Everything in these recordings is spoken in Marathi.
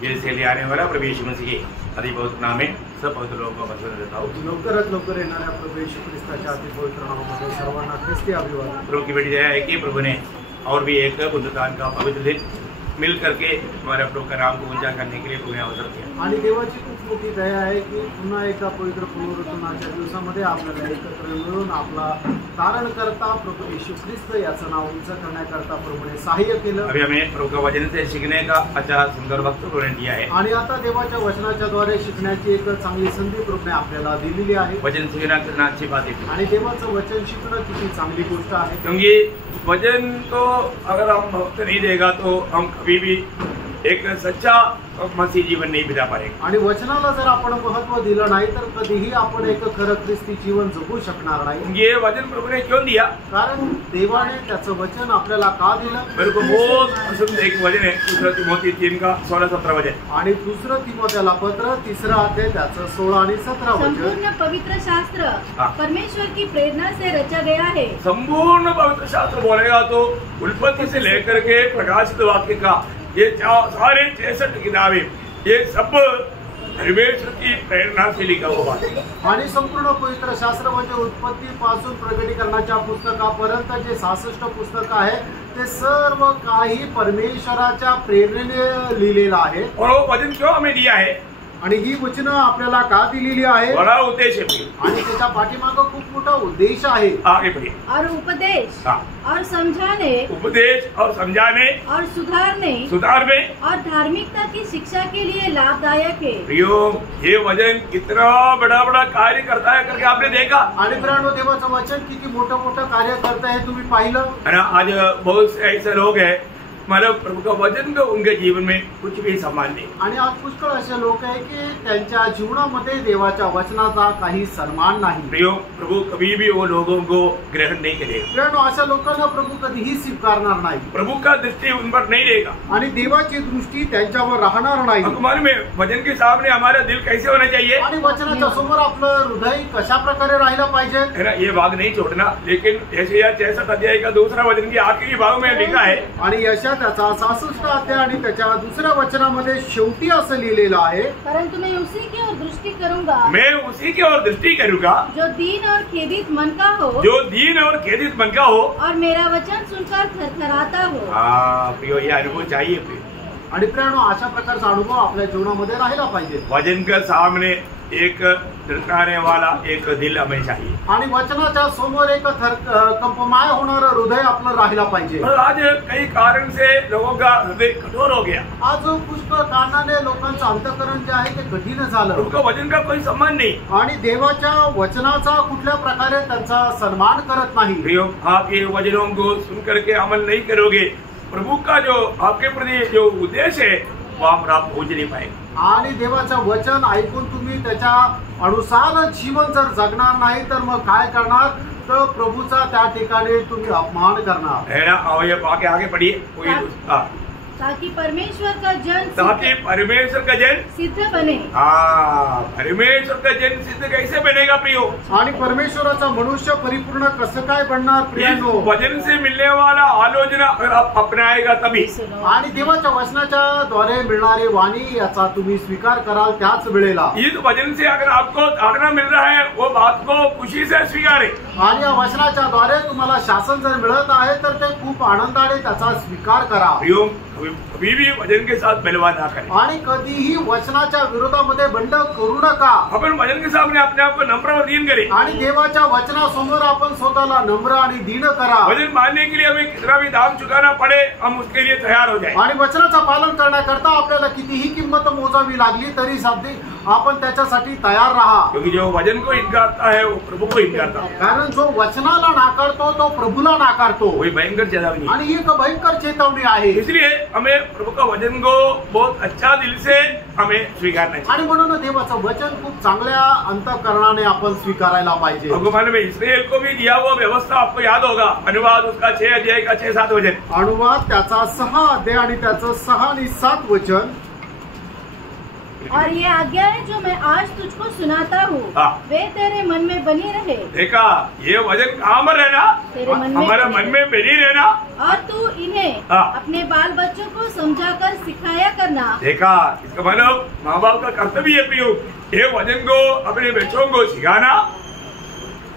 जेल से ले आने वाला प्रभु यीशु मसीह के अति पवित्र नाम में सब पवित्र लोगों को वचन देता हूँ। लवकरात लवकर येणाऱ्या प्रभू येशू ख्रिस्ताच्या अति पवित्र नामामध्ये सर्वांना ख्रिस्ती अभिवादन। प्रभु की बड़ी दया है कि प्रभु ने और भी एक पुनरुत्थान का पवित्र दिन मिल करके हमारे प्रभु का नाम को ऊंचा करने के लिए तुम्हें अवसर दिया। आणि देवाची खूप मोठी दया आहे की पुन्हा एकदा पवित्र पुनरुत्थानाच्या दिवसामध्ये आपल्याला एकत्र मिळून आपला तारणकर्ता प्रभू येशू ख्रिस्त याचं नाव उंच करण्याकरता प्रभूने सहाय्य केलं। अभी हमें प्रभु का वचन से सीखने का अच्छा सुंदर वक्त प्रभु ने दिया है आणि आता देवाच्या वचनाच्या द्वारे शिकण्याची एक चांगली संधी प्रभूने आपल्याला दिलेली आहे। वचन सीखना करना अच्छी बात है आणि देवाचं वचन शिकणं किती चांगली गोष्ट आहे, क्योंकि वचन तो अगर हम भक्त नहीं देगा तो हम कभी भी एक सच्चा मसीह जीवन नहीं बिता पाएंगे। आणि वचनाला जर आपण महत्व दिलं नाही तर कधीही आपण एक खरं ख्रिस्ती जीवन जगू शकणार नाही। ये वचन प्रभु ने क्यों दिया? कारण देवाने त्याचं वचन आपल्याला का दिलं? मेरे को बहुत पसंद एक वचन है दूसरा तिमोथी 3 का 16-17 वचन। आणि दुसरं तिमोथेला पत्र 3 अध्याय त्याचं 16 आणि 17 वचन। संपूर्ण पवित्र शास्त्र परमेश्वर की प्रेरणा से रचा गया है। संपूर्ण पवित्र शास्त्र बोलेगा तो उत्पत्ति से लेकर के प्रकाशित वाक्य का ये सारे 66 किताबें ये सब परमेश्वर की प्रेरणा से लिखा हुआ है। आणि संपूर्ण पवित्र शास्त्र म्हणजे उत्पत्तीपासून प्रकटीकरणाच्या पुस्तकापर्यंत जे 66 पुस्तक आहे ते सर्व काही परमेश्वराच्या प्रेरणेने लिहिलेलं आहे। और वो वचन क्यों हमें दिया है? आणि ही वचनं आपल्याला का दिलेली आहे? बड़ा उद्देश्य है आणि त्याच्या पाठीमागे खूप मोठा उद्देश आहे। आगे बढ़िए। और उपदेश और समझाने, उपदेश और समझाने और सुधारने और धार्मिकता की शिक्षा के लिए लाभदायक है। प्रियो ये वचन कितना बड़ा बड़ा कार्य करता है करके आपने देखा। आणि प्रियानो देवाचं वचन किती मोठं मोठं कार्य करता है तुम्ही पाहिलं। है ना? आज बहुत से ऐसे लोग हैं मतलब प्रभु का वचन तो उनके जीवन में कुछ भी सम्मान नहीं। आणि आज पुष्कळ असे लोक आहे की त्यांच्या जीवनामध्ये देवाच्या वचनाचा काही सन्मान नाही। प्रियो प्रभु कभी भी वो लोगों को ग्रहण नहीं करेगा। प्रियानो अशा लोकांना प्रभू कधीही स्वीकारणार नाही। प्रभु का दृष्टि उन पर नहीं रहेगा आणि देवाची दृष्टी त्यांच्यावर राहणार नाही। हमारे में वचन के सामने हमारा दिल कैसे होना चाहिए? आणि वचनाच्या समोर आपलं हृदय कशा प्रकारे राहिलं पाहिजे? है ना? ये भाग नहीं छोड़ना। लेकिन यशायाह 66 अध्याय का दूसरा वचन की आखिरी भाग में लिखा है आणि यशा त्याचा 66 अध्याय आणि त्याच्या दुसऱ्या वचनामध्ये शेवटी असं लिहिलेलं आहे, परंतु मैं उसी की ओर दृष्टि करूंगा, मैं उसी की ओर दृष्टि करूंगा जो दीन और खेदित मन का हो, जो दीन और खेदित मन का हो और मेरा वचन सुनकर थरथराता हो। प्रियो ये अनुभव चाहिए प्रियो। आणि प्रियानो अशा प्रकारचा अनुभव आपल्या जीवनामध्ये राहिला पाहिजे। वचन के सामने एक डरकाने वाला एक दिल हमें चाहिए आणि वचनाच्या समोर एक कंपमाय होणारं हृदय आपलं राहिला पाहिजे। आज कई कारण से लोगों का हृदय कठोर हो गया। आज पुष्कळ कारणाने लोकांचं अंतःकरण जे आहे ते कठीण झालं। उनका वचन का कोई सम्मान नहीं आणि देवाच्या वचनाचा कुठल्या प्रकारे त्यांचा सन्मान करत नाही। प्रियो आप ये वचनों को सुन करके अमल नहीं करोगे, प्रभु का जो आपके प्रति जो उद्देश्य है वो आप पहुंच नहीं पाएंगे। आणि देवाचं वचन ऐकून तुम्ही त्याच्या अनुसार जीवन जर जगणार नाही तर मग काय करणार? तर प्रभूचा त्या ठिकाणी तुम्ही अपमान करणार। है ना? आगे पढ़िए कोई ताकि परमेश्वर का जन सिद्ध बने। परमेश्वर का जन सिद्ध कैसे बनेगा प्रियो? आणि परमेश्वराचा मनुष्य परिपूर्ण कसं काय बनणार प्रियानो? वचन से मिलने वाला आलोचना अगर आप अपनाएगा तभी। आणि देवाच्या वचनाच्या द्वारे मिळणारी वाणी याचा तुम्ही स्वीकार कराल त्याच वेळेला। इस वचन से अगर आपको ताड़ना मिल रहा है वो बात को खुशी से स्वीकारे। आणि या वचनाच्या द्वारे तुम्हाला शासन जर मिळत आहे तर ते खूप आनंदाने त्याचा स्वीकार करा। प्रियो कभी भी वचन के साथ बलवा ना करें आणि कधीही वचनाच्या विरोधामध्ये बंड करू नका। अपन वचन के सामने अपने आप को नम्र और दीन करें आणि देवाच्या वचनासमोर आपण स्वतःला नम्र आणि दीन करा। वचन मानने के लिए हमें कितना भी दाम चुकाना पड़े हम उसके लिए तैयार हो जाए। आणि वचनाचं पालन करण्याकरता आपल्याला कितीही किंमत मोजावी लागली तरी साध्य आपण त्याच्यासाठी तयार राहा। क्योंकि जो वचन को इनकारता है वो प्रभु को इनकारता है। कारण जो वचनाला नाकारतो तो प्रभूला नाकारतो। वही भयंकर चेतावनी आणि एक भयंकर चेतावणी आहे। इसलिए हमें प्रभु का वचन को बहुत अच्छा दिल से हमें स्वीकारना चाहिए। आणि म्हणून देवाचं वचन खूप चांगल्या अंतःकरणाने आपण स्वीकारायला पाहिजे। भगवान में इस्राएल को भी दिया हुआ व्यवस्था आपको याद होगा। अनुवाद उसका 6 अध्याय का 6-7 वचन। अनुवाद त्याचा 6 अध्याय आणि त्याचं 6 आणि 7 वचन। और ये आज्ञाएं जो मैं आज तुझको सुनाता हूँ हाँ। वे तेरे मन में बनी रहे। देखा, ये वचन कहाँ पर रहना? तेरे मन में हमारा मन में बनी रहना। और तू इन्हें हाँ। अपने बाल बच्चों को समझाकर सिखाया करना। देखा, इसका मतलब माँ बाप का कर्तव्य है प्रियो, ये वचन को अपने बच्चों को सिखाना।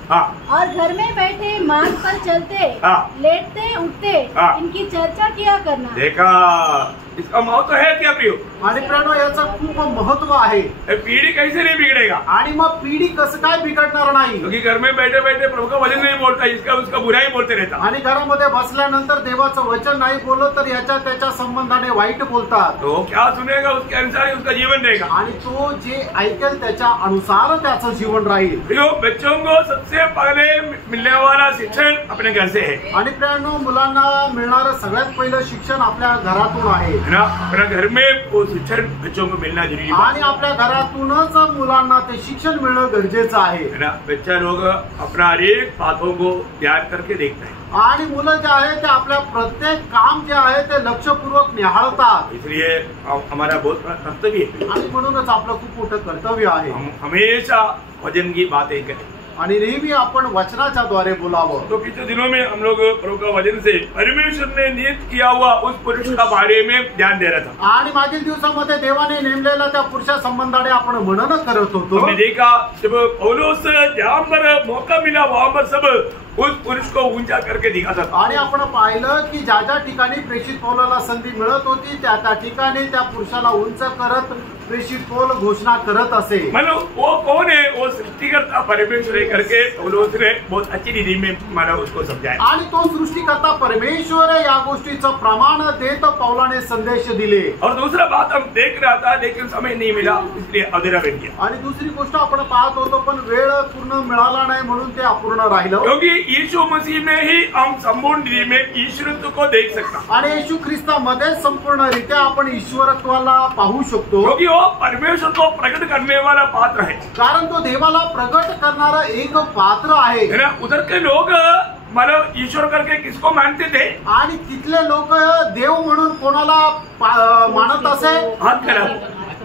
हाँ। और घर में बैठे मार्ग पर चलते हाँ। लेटते उठते हाँ। इनकी चर्चा किया करना। देखा, इसका महत्व है क्या प्रियो? आणि प्रियानो, याचं खूप महत्व आहे। ये पीढ़ी कैसे नहीं बिगड़ेगा? आणि मग पिढी कसं काय बिघडणार नाही? क्योंकि घर में बैठे बैठे प्रभु का वचन नहीं बोलता, इसका उसका बुराई बोलते रहता। आणि घरामध्ये बसल्यानंतर देवाचं वचन नाही बोलत तर याच्या त्याच्या संबंधाने वाईट बोलतात। तो क्या सुनेगा उसके अनुसार ही उसका जीवन रहेगा। आणि तो जे ऐकेल त्याच्या अनुसार त्याचं जीवन राहील। प्रियो, बच्चों को सबसे पहले मिलने वाला शिक्षण अपने घर से है आणि प्रियानो, मुलांना मिळणारं सगळ्यात पहिलं शिक्षण आपल्या घरातून आहे ना? अपना घर में वो शिक्षण बच्चों को मिलना जरूरी है आणि आपल्या घरातूनच मुलांना ते शिक्षण मिळणं गरजेचं आहे ना? बच्चा लोग अपना हर एक बातों को ध्यान करके देखता है, आणि मुलं जे आहे ते आपल्या प्रत्येक काम जे आहे ते लक्षपूर्वक निहाळतात। इसलिए हमारा बहुत बड़ा कर्तव्य है आणि म्हणूनच आपलं खूप मोठं कर्तव्य आहे हम हमेशा वचन की बातें करें। आणि नेहमी आपण वचनाच्या द्वारे बोलावं। तो पिछले दिनों में हम लोग प्रभु का वचन से परमेश्वर ने नियुक्त किया हुआ उस पुरुष का बारे में ध्यान दे रहा था। आणि मागील दिवसामध्ये देवाने नेमलेल्या त्या पुरुषा संबंधाने आपण मनन करत होतो। हमने देखा जब पौलुस जहाँ पर मौका मिला वहां पर सब उस पुरुष को ऊंचा करके दिखाता था। आणि आपण पाहिलं की ज्या ज्या ठिकाणी प्रेषित पौलाला संधी मिळत होती त्या त्या ठिकाणी त्या पुरुषाला उंच करत प्रेषित पौल घोषणा करत असे। मतलब वो कौन है? वो सृष्टिकर्ता परमेश्वर है करके पौलुस ने बहुत अच्छी रीति में माना उसको समझाया। आणि तो सृष्टिकर्ता परमेश्वर या गोष्टीचं प्रमाण देत पौलाने संदेश दिले। और दूसरा बात हम देख रहा था लेकिन समय नहीं मिला, इसलिए अधूरा बन गया। आणि दुसरी गोष्ट आपण पाहत होतो पण वेळ पूर्ण मिळाला नाही म्हणून ते अपूर्ण राहिलं। क्योंकि यीशु मसीह में ही हम संपूर्ण रीति में ईश्वरत्व को देख सकता। आणि येशू ख्रिस्तामध्ये संपूर्णरित्या आपण ईश्वरत्वाला पाहू शकतो। क्योंकि वो परमेश्वर को प्रकट करने वाला पात्र है कारण तो देवाला प्रकट करणारा एक पात्र आहे। है ना? उधर के लोग मतलब ईश्वर करके किसको मानते थे? आणि तिथले लोक देव म्हणून कोणाला मानत असे?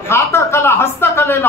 हातकला, हस्तकलेला।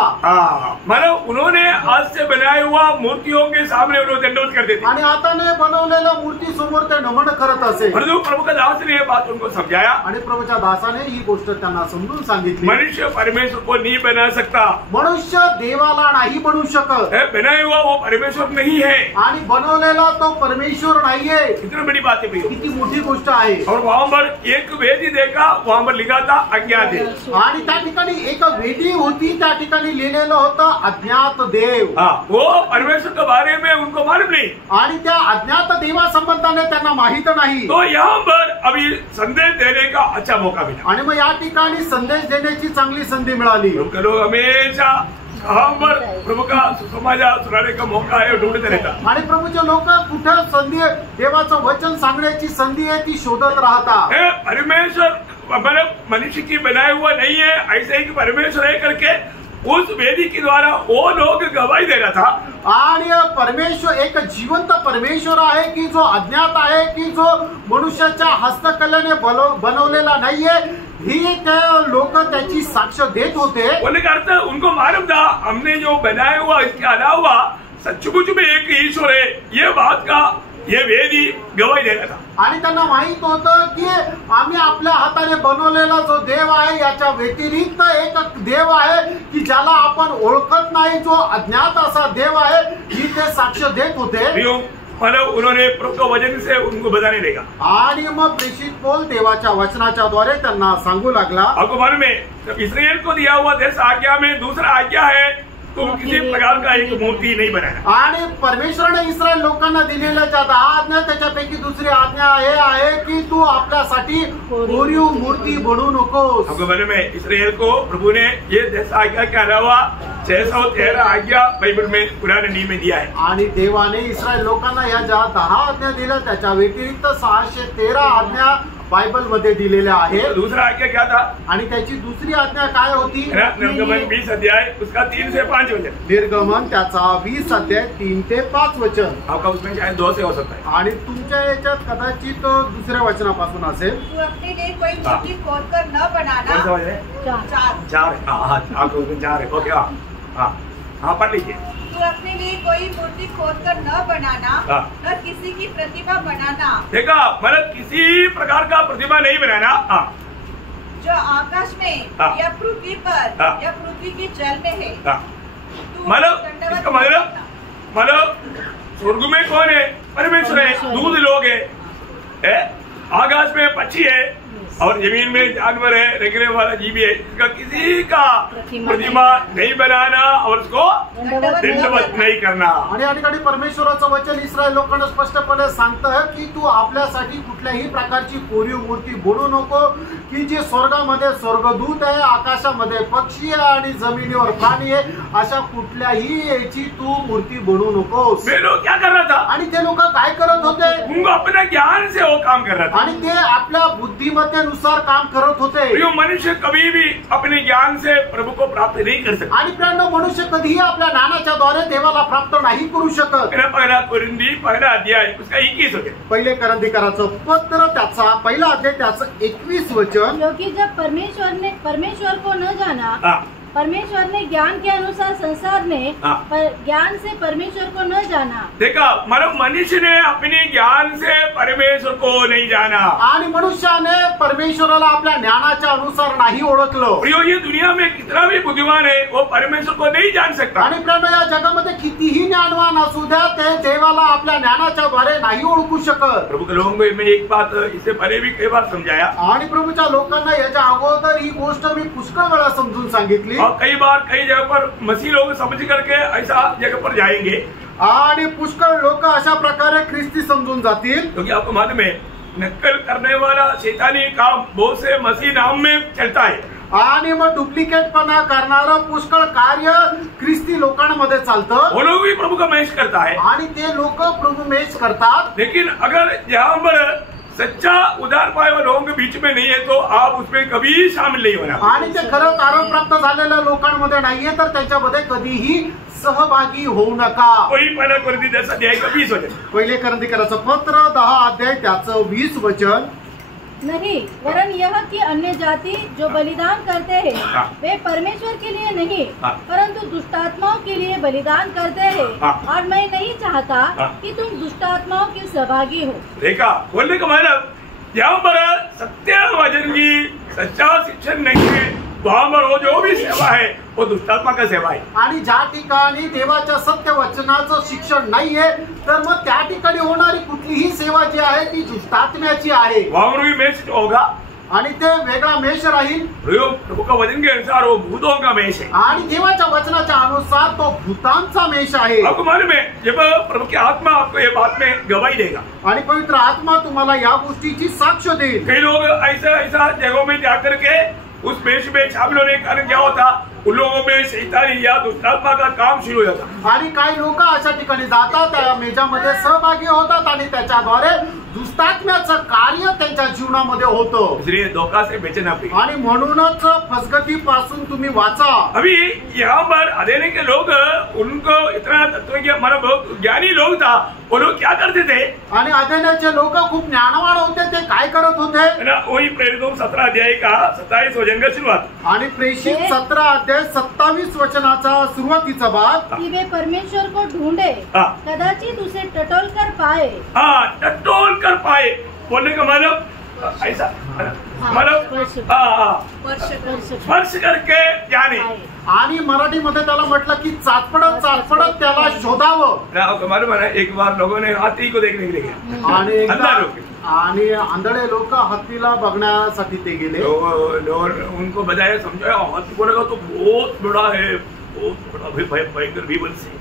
मतलब उन्होंने आज से बनाए हुआ मूर्तियों के सामने उन्होंने दंडवत करते थे आणि हाताने बनवलेल्या मूर्ती समोर ते नमन करत असे। परंतु प्रभु का दास ने यह बात उनको समझाया। आणि प्रभूच्या दासाने ही गोष्ट त्यांना समजून सांगितली। मनुष्य परमेश्वर को नहीं बना सकता, मनुष्य देवाला नाही बनू शकत। बनाया हुआ वो परमेश्वर नहीं है आणि बनवलेला तो परमेश्वर नाहीये। कितनी बड़ी बात है भैया, किती मोठी गोष्ट आहे। और वहाँ पर एक वेदी देखा, वहाँ पर लिखा था अज्ञात है। आणि त्या ठिकाणी एक वेदी होती, त्या ठिकाणी लिहिलेलं होतं अज्ञात देव। वो परमेश्वर के बारे में उनको मालूम नहीं आणि त्या अज्ञात देवा संबंधाने त्यांना माहित नाही। तो यहाँ पर अभी संदेश देने का अच्छा मौका मिला आणि मग या ठिकाणी संदेश देण्याची चांगली संधी मिळाली। लोग हमेशा कहाँ पर प्रभु का सुसमाचार सुनाने का मौका है ढूंढते रहता। आणि प्रभूचे लोक कुठे संधी देवाचं वचन सांगण्याची संधी आहे ती शोधत राहतात। परमेश्वर मतलब मनुष्य की बनाया हुआ नहीं है, ऐसे ही कि परमेश्वर है करके उस वेदी के द्वारा वो लोग गवाही दे रहा था। आणि परमेश्वर एक जिवंत परमेश्वर आहे की जो अज्ञात आहे, की जो मनुष्याच्या हस्तकलेने बनवलेला नाहीये, ही ते लोक त्याची साक्ष देत होते। बोलने का अर्थ उनको मालूम था हमने जो बनाया हुआ इसके अलावा सचमुच में एक ईश्वर है, ये बात का ये वेदी गवाही देना था। आणि त्यांना माहित होतं की आम्ही आपल्या हाताने बनवलेला जो देव आहे याच्या व्यतिरिक्त एक देव आहे की ज्याला आपण ओळखत नाही, जो अज्ञात असा देव आहे, ही ते साक्ष देत होते। मतलब उन्होंने प्रभु वचन से उनको बताने लगा। आणि मग प्रेषित पौल देवाच्या वचनाच्या द्वारे त्यांना सांगू लागला। आपको मालूम है इस्राएल को दिया हुआ देश आज्ञा में दूसरा आज्ञा है तुम किसी प्रकार का एक मूर्ति नहीं बनाना। आणि परमेश्वराने इस्रायल लोकांना दिलेल्या ज्या 10 आज्ञा त्याच्यापैकी दुसरी आज्ञा हे आहे की तू आपल्यासाठी कोरीव मूर्ती बनवू नकोस। आपको मालूम है इस्राएल को प्रभु ने ये 10 आज्ञा के अलावा 613 आज्ञा बाइबल में पुराने नियम में दिया है। आणि देवाने इस्रायल लोकांना या ज्या 10 आज्ञा दिल्या त्याच्या व्यतिरिक्त 613 आज्ञा बायबल मध्ये दिलेल्या आहेत। दूसरा आज्ञा क्या था? आणि त्याची दुसरी आज्ञा काय होती? निर्गमन 20 अध्याय उसका 3 से 5 वचन। निर्गमन त्याचा 20 अध्याय 3 ते 5 वचन। आपका उसमें शायद 2 से हो सकता है। आणि तुमच्या याच्यात कदाचित दुसऱ्या वचनापासून असेल। तू अपने लिए कोई मूर्ति खोदकर न बनाना। कौन सा वचन है? 4। हाँ, आपको उसमें 4 है। ओके, हाँ पढ़ लीजिए। तू अपने लिए कोई मूर्ति खोदकर न बनाना, न किसी की प्रतिमा बनाना। देखा, मतलब किसी प्रकार का प्रतिमा नहीं बनाना। जो आकाश में या पृथ्वी पर या पृथ्वी के जल में है। मतलब इसका मतलब स्वर्ग में कौन है? परमेश्वर है। दूध लोग है, आकाश में पक्षी है और जमीन में जानवर है, रेंगने वाला जीवी है। इसका किसी का प्रतिमा नहीं बनाना और उसको दंडवत नहीं करना। आणि या ठिकाणी परमेश्वराचं वचन इस्रायल लोकांना स्पष्टपणे सांगतं की तू आपल्यासाठी कुठल्याही प्रकारची कोरीव मूर्ती बनवू नको, की जे स्वर्गामध्ये स्वर्गदूत आहे, आकाशामध्ये पक्षी आहे आणि जमिनीवर प्राणी आहे, अशा कुठल्याही याची तू मूर्ती बनवू नकोस। वे लोग क्या कर रहा था? आणि ते लोक काय करत होते? उनको अपने ज्ञान से वो काम कर रहा था आणि ते आपल्या बुद्धिमत्तेनुसार काम करत होते। यो मनुष्य कभी भी अपने ज्ञान से प्रभु को प्राप्त नहीं कर सकता। आणि प्रियांनो, मनुष्य कधीही आपल्या ज्ञानाच्या द्वारे देवाला प्राप्त नाही करू शकत। पहला कोरिंथी पहला अध्याय उसका 21 वचन। पहिले करंथीकराचं पत्र त्याचा पहिला अध्याय त्याचं 21 वचन। क्योंकि जब परमेश्वर को न जाना, परमेश्वर ने ज्ञान के अनुसार संसार ने ज्ञान से परमेश्वर को न जाना। देखा, मतलब मनुष्य ने अपने ज्ञान से परमेश्वर को नहीं जाना आणि मनुष्याने परमेश्वराला आपल्या ज्ञानाच्या अनुसार नाही ओळखलं। ये दुनिया में कितना भी बुद्धिमान है वो परमेश्वर को नहीं जान सकता। आणि प्रियांनो, या जगामध्ये कितीही ज्ञानवान असू द्या, ते देवाला आपल्या ज्ञानाच्या द्वारे नाही ओळखू शकत। प्रभु के लोगों को मैं एक बात इससे पहले भी कई बार समझाया आणि प्रभूच्या लोकांना याच्या अगोदर ही गोष्ट मी पुष्कळ वेळा समजून सांगितली। और कई बार कई जगह पर मसीह लोग समझ करके ऐसा जगह पर जाएंगे आणि पुष्कळ लोक अशा प्रकारे ख्रिस्ती समजून जातील। क्योंकि आपको मालूम है, नकल करने वाला शैतानी काम बहुत से मसीह नाम में चलता है आणि मग डुप्लिकेटपणा करणारं पुष्कळ कार्य ख्रिस्ती लोकांमध्ये चालतं। वो लोग भी प्रभु का मैच करता है आणि ते लोक प्रभु मेच करतात। लेकिन अगर यहाँ पर सच्चा उदार पाए हुए लोगों के बीच में नहीं है तो आप उसमें कभी शामिल नहीं होना। आणि ते खरं तारण प्राप्त झालेल्या लोकांमध्ये नाहीये तर त्याच्यामध्ये कधीही सहभागी होऊ नका। कोई पहिला कोरिंथी 10 अध्याय का 20 वचन। पहिले करंथीकराचं पत्र 10 अध्याय त्याचं 20 वचन। नहीं, वरन यह कि अन्य जाति जो बलिदान करते हैं वे परमेश्वर के लिए नहीं परंतु दुष्टात्माओं के लिए बलिदान करते हैं। और मैं नहीं चाहता कि तुम दुष्टात्माओं के सहभागी हो। देखा, बोलने का मतलब यहाँ पर सत्य वचन की सच्चा शिक्षण नहीं है, वहाँ पर वो जो भी सेवा है वो दुष्टात्मा का सेवा है। आणि ज्या ठिकाणी देवाच्या सत्य वचनाचं शिक्षण नाहीये तर मग त्या ठिकाणी होणारी कुठलीही सेवा जी आहे ती दुष्टात्म्याची आहे। वहाँ पर भी मेष होगा आणि ते वेगळा मेष राहील। प्रभु का वचन के अनुसार वो भूतों का मेष है आणि देवाच्या वचनाच्या अनुसार तो भूतांचा मेष आहे। आपको मालूम है, जब प्रभु की आत्मा आपको ये बात में गवाही देगा आणि पवित्र आत्मा तुम्हाला या गोष्टीची साक्ष देईल। कई लोग ऐसा जगहों में जाकर के उस मेष में शामिल होने के कारण क्या होता, उन लोगों में शैतानी या दुष्टात्मा का काम शुरू हो जाता। आणि काही लोक अशा ठिकाणी जातात, त्या मेजामध्ये सहभागी होतात आणि त्याच्याद्वारे दुष्टात्म्याचं कार्य त्यांच्या जीवनामध्ये होतं। इसलिए धोखा से बचना चाहिए आणि म्हणूनच फसगतीपासून तुम्ही वाचा। अभी यहाँ पर अदेने के लोग उनको इतना तत्वज्ञ मतलब बहुत ज्ञानी लोग था, वो लोग क्या करते थे? आणि अदेण्याचे लोक खूप ज्ञानवान होते, ते काय करत होते? वही प्रेरितों 17 अध्याय का 27 वचन का शुरुआत। आणि प्रेषित 17 अध्याय 27 वचनाचा सुरुवातीचा भाग। कि वे परमेश्वर को ढूंढे, कदाचित उसे टटोल कर पाए। हाँ, टटोल कर पाए बोलने का मतलब ऐसा मतलब स्पर्श करके जाने। आणि मराठीमध्ये त्याला म्हटलं की चाचपडत चाचपडत त्याला शोधावं। मालूम है, एक बार लोगों ने हाथी को देखने के लिए गया आणि अंधा लोग आणि आंधळे लोक हत्तीला बघण्यासाठी ते गेले। उनको बताया समझाया हाथी बोलेगा तो बहुत बड़ा है, बहुत बड़ा भयंकर भीभत्स है।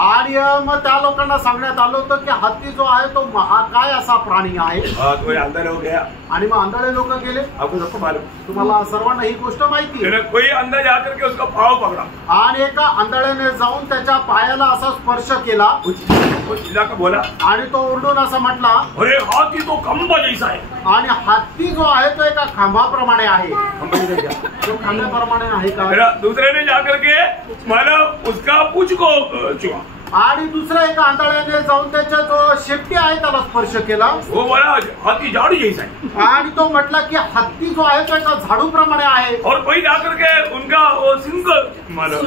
आणि मग त्या लोकांना सांगण्यात आलं होतं की हत्ती जो आहे तो महाकाय असा प्राणी आहे। तो अंदर हो गया आणि मग आंधळे लोक गेले। आपको सबको मालूम, तुम्हाला सर्वांना ही गोष्ट माहिती आहे। कोई अंदर जाकर के उसका पाव पकड़ा आणि एका आंधळ्याने जाऊन त्याच्या पायाला असा स्पर्श केला। तो चिल्लाकर बोला आणि तो ओरडून असा म्हटला, अरे हाथी तो खंबा जैसा है. आणि हत्ती जो आहे तो एका खांबाप्रमाणे आहे. तो खांबाप्रमाणे आहे का? फिर दूसरे ने जाकर के मानो उसका पूंछ को छुआ. आणि दुसऱ्या एका आंधळ्याने जाऊन त्याच्या जो शेपटी आहे त्याला स्पर्श केला. वो बोला हाथी झाड़ू जैसा है. आणि तो म्हटला की हत्ती जो आहे तो एका झाडूप्रमाणे आहे. और कोई जाकर के उनका वो सिंग मानो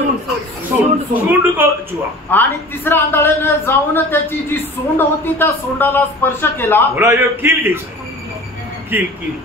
सूंड को छुआ. आणि तिसऱ्या आंधळ्याने जाऊन त्याची जी सोंड होती त्या सोंडाला स्पर्श केला. बोला ये कील जैसा है. कील कील.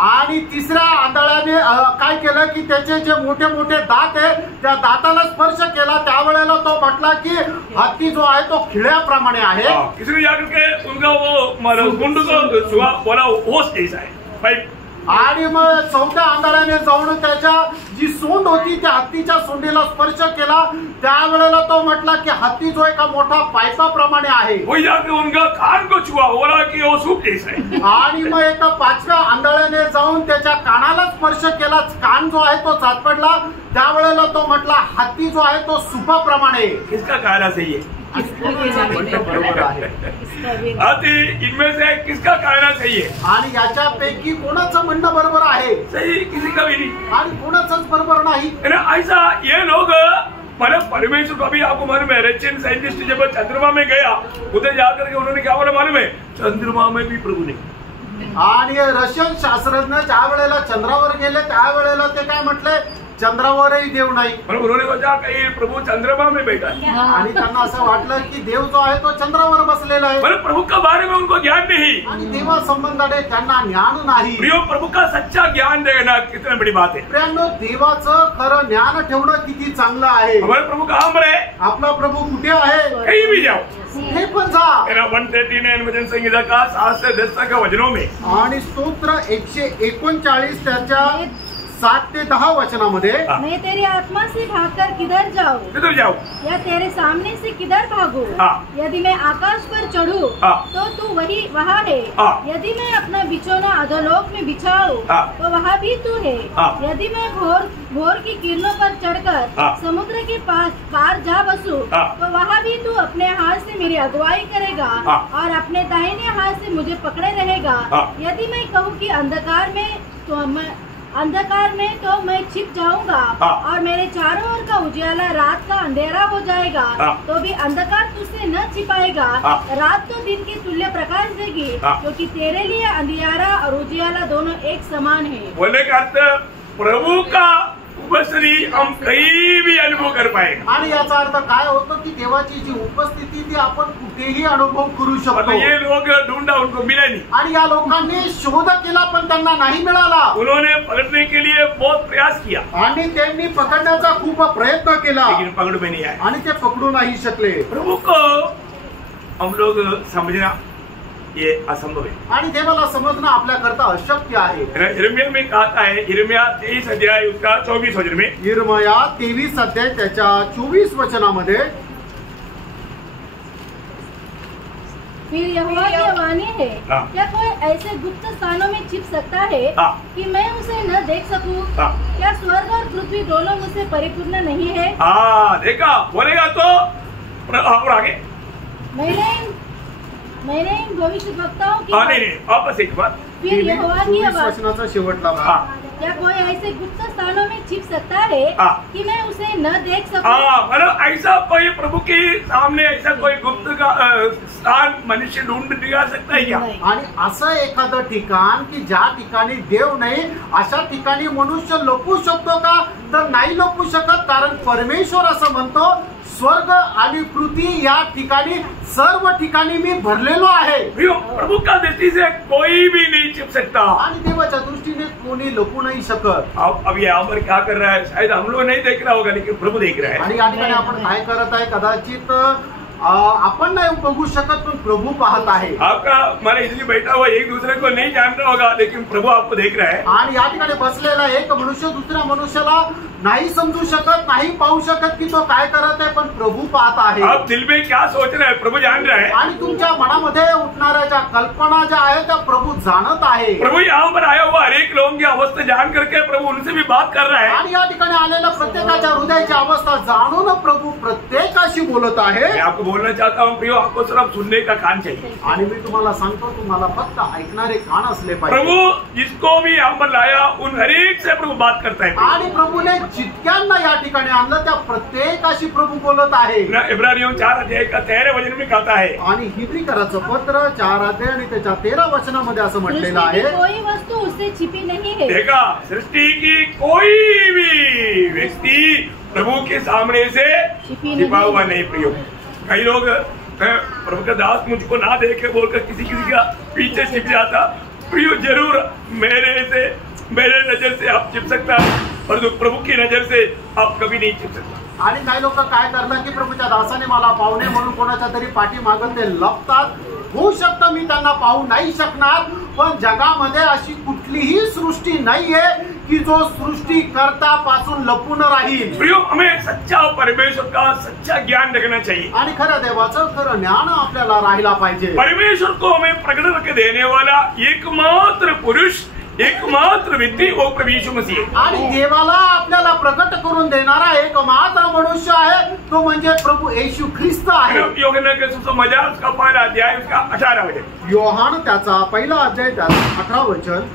आणि तिसऱ्या आंधळ्याने काय केलं की त्याचे जे मोठे मोठे दात आहे त्या दाताला स्पर्श केला. त्यावेळेला तो म्हटला की हत्ती जो आहे तो खिळ्याप्रमाणे आहे. किसी जाकर के उनका वो मानो सूंड को छुआ. बोला ओस जैसा है. पाइप. आणि मग चौथ्या आंधळ्याने जाऊन त्याच्या जी सोंड होती त्या हत्तीच्या सोंडीला स्पर्श केला. त्यावेळेला तो म्हटला की हत्ती जो एका मोठा पाईपाप्रमाणे आहे. वही जाकर उनका कान को छुआ. बोला कि वो सूप जैसा है. आणि मग एका पाचव्या आंधळ्याने जाऊन त्याच्या कानाला स्पर्श केला. कान जो आहे तो चाटपडला. त्यावेळेला तो म्हटला हत्ती जो आहे तो सुपाप्रमाणे. किसका कहना सही है? बरोबर आहे. हाथी इनमें से किसका कहना सही है? आणि याच्यापैकी कोणाचं म्हणणं बरोबर आहे? सही किसी का भी नहीं. आणि कोणाचंच बरोबर नाही. ऐसा ये लोग मतलब परमेश्वर को अभी आपको मालूम है रशियन साइंटिस्ट जब चंद्रमा में गया उधर जाकर के उन्होंने क्या बोला मालूम है? चंद्रमा में भी प्रभु नहीं. आणि रशियन शास्त्रज्ञ ज्या वेळेला चंद्रावर गेले त्यावेळेला ते काय म्हटले? चंद्रावरही देव नाही. उन्होंने सोचा कि प्रभु चंद्रमा में बैठा है. आणि त्यांना असं वाटलं की देव जो आहे तो चंद्रावर बसलेला आहे. मतलब प्रभु के बारे में उनको ज्ञान नहीं. आणि देवा संबंधाने त्यांना ज्ञान नाही. प्रियो प्रभु का सच्चा ज्ञान देना कितनी बड़ी बात है. प्रियांनो, देवाचं खरं ज्ञान ठेवणं किती चांगलं आहे. हमारे प्रभु कहाँ पर है? आपला प्रभू कुठे आहे? कहीं भी जाओ. हे पण जा. 139 वचन संहिता का 7 से 10 तक वचनों में. आणि स्तोत्र 139 त्याच्या 7 ते 10 वचनामध्ये, मैं तेरी आत्मा से भागकर किधर जाऊं? किधर जाओ? या तेरे सामने से किधर भागूं? यदि मैं आकाश पर चढ़ूं तो तू वही वहाँ है. यदि मैं अपना बिछौना अधोलोक में बिछाऊं तो वहाँ भी तू है. यदि मैं भोर की किरणों पर चढ़कर समुद्र के पार जा बसूं तो वहाँ भी तू अपने हाथ से मेरी अगुवाई करेगा और अपने दाहिने हाथ से मुझे पकड़े रहेगा. यदि मैं कहूँ कि अंधकार में तो मैं छिप जाऊंगा और मेरे चारों ओर का उजियाला रात का अंधेरा हो जाएगा तो भी अंधकार तुझसे न छिपाएगा. रात तो दिन की तुल्य प्रकाश देगी क्योंकि तेरे लिए अंधियारा और उजियाला दोनों एक समान है. बोलने का अर्थ प्रभु का उपस्थिति हम कहीं भी अनुभव कर पाएंगे. आणि याचा अर्थ काय होतो की देवाची जी उपस्थिती ती आपण कुठेही अनुभव करू शकतो. ये लोग ढूंढा उनको मिला नहीं. आणि या लोकांनी शोध केला पण त्यांना नाही मिळाला. उन्होंने पकड़ने के लिए बहुत प्रयास किया आणि त्यांनी पकडण्याचा खूप प्रयत्न केला लेकिन पकड़ में नहीं आए. आणि ते पकडू नाही शकले. प्रभु को हम लोग समझना ये असंभव है. आणि देवाला समजणं आपल्या करता अशक्य आहे. यिर्मयाह में कहा है, यिर्मयाह 23 अध्याय उसका 24 वचन में, यिर्मयाह 23 अध्याय त्याच्या 24 वचनामध्ये, फिर यहोवा की वाणी है, क्या कोई ऐसे गुप्त स्थानों में छिप सकता है कि मैं उसे न देख सकूं? क्या स्वर्ग और पृथ्वी दोनों मुझसे परिपूर्ण नहीं है? देखा बोलेगा तो और आगे मैंने इन भविष्य वक्ताओं की वापस एक बार फिर यहोवा की आवाज, वचनाचा शेवटला भाग, क्या कोई ऐसे गुप्त स्थानों में छिप सकता है कि मैं उसे न देख सकूं? मतलब ऐसा कोई प्रभु के सामने ऐसा कोई गुप्त का स्थान मनुष्य ढूंढ निकाल सकता है क्या? आणि असं एखादं ठिकाण की ज्या ठिकाणी देव नाही अशा ठिकाणी मनुष्य लपू शकतो का? तर नाही लपू शकत. कारण परमेश्वर असं म्हणतो, स्वर्ग आणि पृथ्वी या ठिकाणी सर्व ठिकाणी मी भरलेलो आहे. प्रभु का दृष्टि से कोई भी नहीं छिप सकता. आणि देवाच्या दृष्टीने कोणी लपू नाही शकत. अब ये यहाँ पर क्या कर रहा है शायद हम लोग नहीं देख रहा होगा लेकिन प्रभु देख रहा है. आणि या ठिकाणी आपण काय करत आहे कदाचित आपण नाही बघू शकत पण प्रभु पाहत आहे. आपका हमारे इसलिए बैठा हुआ एक दूसरे को नहीं जान रहा होगा लेकिन प्रभु आपको देख रहा है. आणि या ठिकाणी बसलेला एक मनुष्य दुसऱ्या मनुष्याला नाही समजू शकत, नाही पाहू शकत की तो काय करत आहे, पण प्रभु पाहत आहे. आप दिल में क्या सोच रहे हैं प्रभु जान रहा है. आणि तुमच्या मनामध्ये उठणाऱ्या ज्या कल्पना ज्या आहेत त्या प्रभु जाणत आहे. प्रभु यहाँ पर आया हुआ हर एक लोगों की अवस्था जान करके प्रभु उनसे भी बात कर रहा है. आणि या ठिकाणी आलेल्या प्रत्येकाच्या हृदयाची अवस्था जाणून प्रभु प्रत्येकाशी बोलत आहे. मैं आपको बोलना चाहता हूँ प्रियो, आपको सिर्फ सुनने का कान चाहिए। आणि मी तुम्हाला सांगतो, तुम्हाला फक्त ऐकणारे कान असले पाहिजे। प्रभु जिसको भी यहाँ पर लाया उन हर एक से प्रभु बात करता है। आणि प्रभूने जितक्यांना या ठिकाणी आणलं त्या प्रत्येकाशी प्रभू बोलत आहे। इब्रानियों 4 अध्याय का 13 वचन में कहता है, आणि हिब्रीकराचं पत्र 4 अध्याय आणि त्याच्या 13 वचनामध्ये असं म्हटलेलं सृष्टि आहे, की कोई वस्तु उससे छिपी नहीं है। देखा, सृष्टि की कोई भी व्यक्ति प्रभु के सामने से छिपा हुआ नहीं प्रियो। कई लोग प्रभु का दास मुझको ना देखे बोलकर किसी का पीछे छिप जाता। प्रियो जरूर मेरे नजर से आप छिप सकता है, परंतु प्रभु की नजर से आप कभी नहीं छिप सकता। आणि काही लोक काय करतात की प्रभूच्या दासाने मला पाहू नये म्हणून कोणाच्या तरी पाठीमागं ते लपतात। होऊ शकतं मी त्यांना पाहू नाही शकणार, पण जगामध्ये अशी कुठलीही सृष्टी नाहीये की जो सृष्टिकर्त्यापासून लपून राहील। प्रियो, हमें सच्चा परमेश्वर का सच्चा ज्ञान रखना चाहिए। आणि खरं देवाचं खरं ज्ञान आपल्याला राहिला पाहिजे। परमेश्वर को हमें प्रकट करके देने वाला एकमात्र पुरुष, एकमात्र व्यक्ती वो प्रभु यीशु मसीह। आणि देवाला आपल्याला प्रकट करून देणारा एकमात्र मनुष्य आहे, तो म्हणजे प्रभू येशू ख्रिस्त आहे। यूहन्ना के सुसमाचार उसका पहला अध्याय उसका 18 वचन। योहान त्याचा पहिला अध्याय त्याचा 18 वचन।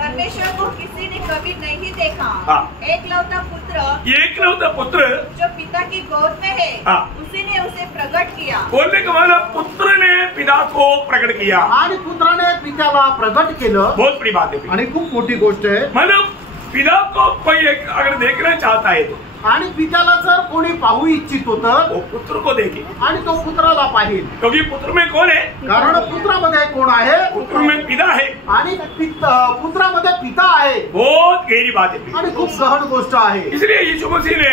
परमेश्वर को किसी ने कभी नहीं देखा। हाँ। एकलौता पुत्र जो पिता की गोद में है, हाँ। उसी ने उसे प्रकट किया। बोलने का मतलब पुत्र ने पिता को प्रकट किया। आणि पुत्राने पित्याला प्रकट केलं। बहुत बड़ी बात है आणि खूप मोठी गोष्ट आहे। मतलब पिता को कोई एक अगर देखना चाहता है तो, आणि पित्याला जर कोणी पाहू इच्छित होतं वो पुत्र को देखे, आणि तो पुत्राला पाहिल, क्योंकि पुत्र में कौन है? कारण पुत्रामध्ये कोण आहे? पुत्र में पिता है। आणि पुत्रामध्ये पिता आहे। बहुत गहरी बात है आणि खूप गहन गोष्ट आहे। इसलिए यीशु मसीह ने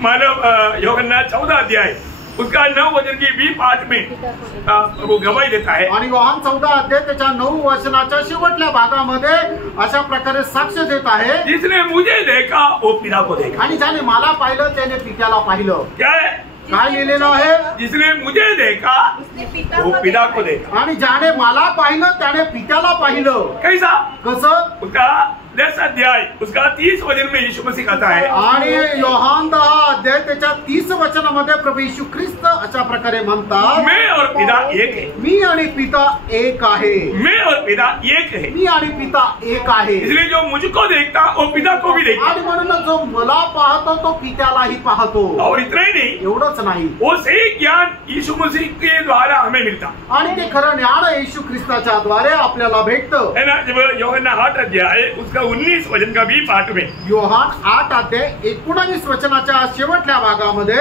मानव यूहन्ना 14 अध्याय उसका 9 वचन की भी पाठ में वो गवाही देता है। आणि योहान 14 अध्याय त्याच्या 9 वचनाच्या शेवटल्या भागामध्ये अशा प्रकारे साक्ष देत आहे, जिसने मुझे देखा वो पिता को देखा। आणि ज्याने मला पाहिलं त्याने पित्याला पाहिलं। क्या है? काय लिहिलेलं आहे? जिसने मुझे देखा वो पिता को देखा। आणि ज्याने मला पाहिलं त्याने पित्याला पाहिलं। कैसा? कसं? उसका 10 अध्याय उसका 30 वचन में यीशु मसीह कहता है, आणि योहान 10 अध्याय त्याच्या 30 वचनामध्ये प्रभू येशू ख्रिस्त अशा प्रकारे म्हणतात, मैं और पिता एक है। मी आणि पिता एक आहे। मैं और पिता एक है। मी आणि पिता एक आहे। इसलिए जो मुझको देखता वो पिता को भी देखता। आणि म्हणून जो मला पाहतो तो पित्यालाही पाहतो। और इतना ही नहीं, एवढंच नाही, वो सही ज्ञान यीशु मसीह के द्वारा हमें मिलता आणि ते खरं ज्ञान येशू ख्रिस्ताच्या द्वारे आपल्याला भेटतं। है ना। जब यूहन्ना 8 अध्याय उसका 19 वचन का भी पाठ में, योहान 8 अध्याय 19 वचनाच्या शेवटल्या भागामध्ये,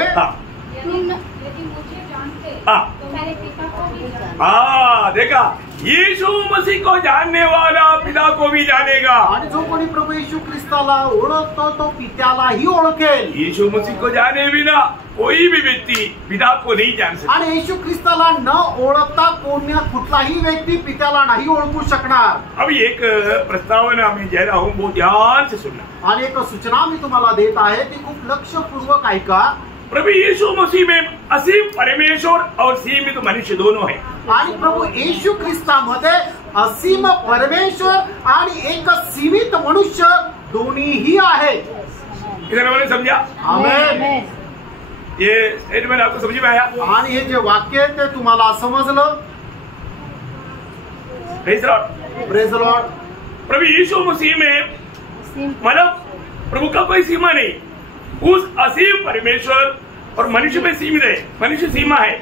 देखा, यीशु मसीह को जानने वाला पिता को भी जानेगा। आणि जो कोणी प्रभू येशू ख्रिस्ताला ओळखतो तो पित्यालाही ओळखेल। यीशु मसीह को जाने बिना कोई भी व्यक्ति पिता को नहीं जान सकता। आणि येशू ख्रिस्ताला न ओळखता कुठलाही व्यक्ती पित्याला नाही ओळखू शकणार। अभी एक प्रस्तावना मैं दे रहा हूँ, वो ध्यान से सुनना। आणि एक सूचना मी तुम्हाला देत आहे, ती खूप लक्षपूर्वक ऐका। प्रभु यीशु मसीह में असीम परमेश्वर और सीमित मनुष्य दोनों है। आणि प्रभू येशू ख्रिस्तामध्ये असीम परमेश्वर आणि एक सीमित मनुष्य दोन्हीही आहे। कितने लोगों ने समझा? आमेन। ये स्टेटमेंट आपको समझ में आया? आणि हे जे वाक्य आहे ते तुम्हाला समजलं? Praise Lord. Praise Lord. प्रभु यीशु मसीह में मतलब प्रभु का कोई सीमा नहीं। उस असीम परमेश्वर और मनुष्य में सीमित है, मनुष्य सीमा है।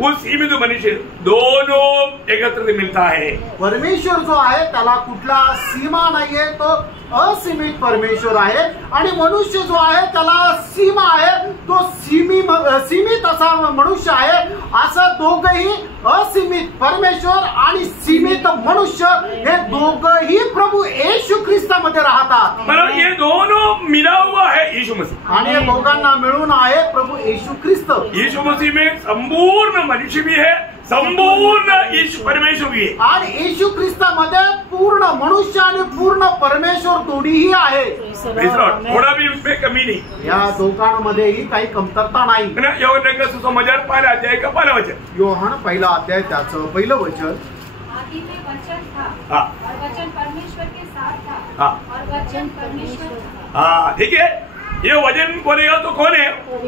उस सीमित मनुष्य दोनों एकत्र मिलता है। परमेश्वर जो आहे त्याला कुठला सीमा नाहीये, तो असीमित परमेश्वर आहे। आणि मनुष्य जो आहे त्याला सीमा आहे, तो सीमित असा मनुष्य आहे। असं दोघंही असीमित परमेश्वर आणि सीमित मनुष्य हे दोघंही प्रभू येशू ख्रिस्तामध्ये राहतात। मतलब ये दोनों मिला हुआ है यीशु मसीह। आणि हे दोघांना मिळून आहे प्रभू येशू ख्रिस्त। यीशु मसीह में संपूर्ण मनुष्य भी है, संपूर्ण यीशु परमेश्वर भी है। आणि येशू ख्रिस्तामध्ये पूर्ण मनुष्य आणि पूर्ण परमेश्वर दोन्हीही आहे। थोड़ा भी उसमें कमी नहीं। या दोघांमध्येही काही कमतरता नाही। यूहन्ना का सुसमाचार पहला अध्याय का पहला वचन। योहान पहिला अध्याय त्याचं पहिलं वचन, आदि में वचन था, हाँ। और वचन परमेश्वर के साथ था, हाँ। और वचन परमेश्वर था। हाँ, ठीक है। ये वचन बोलेगा तो कौन है?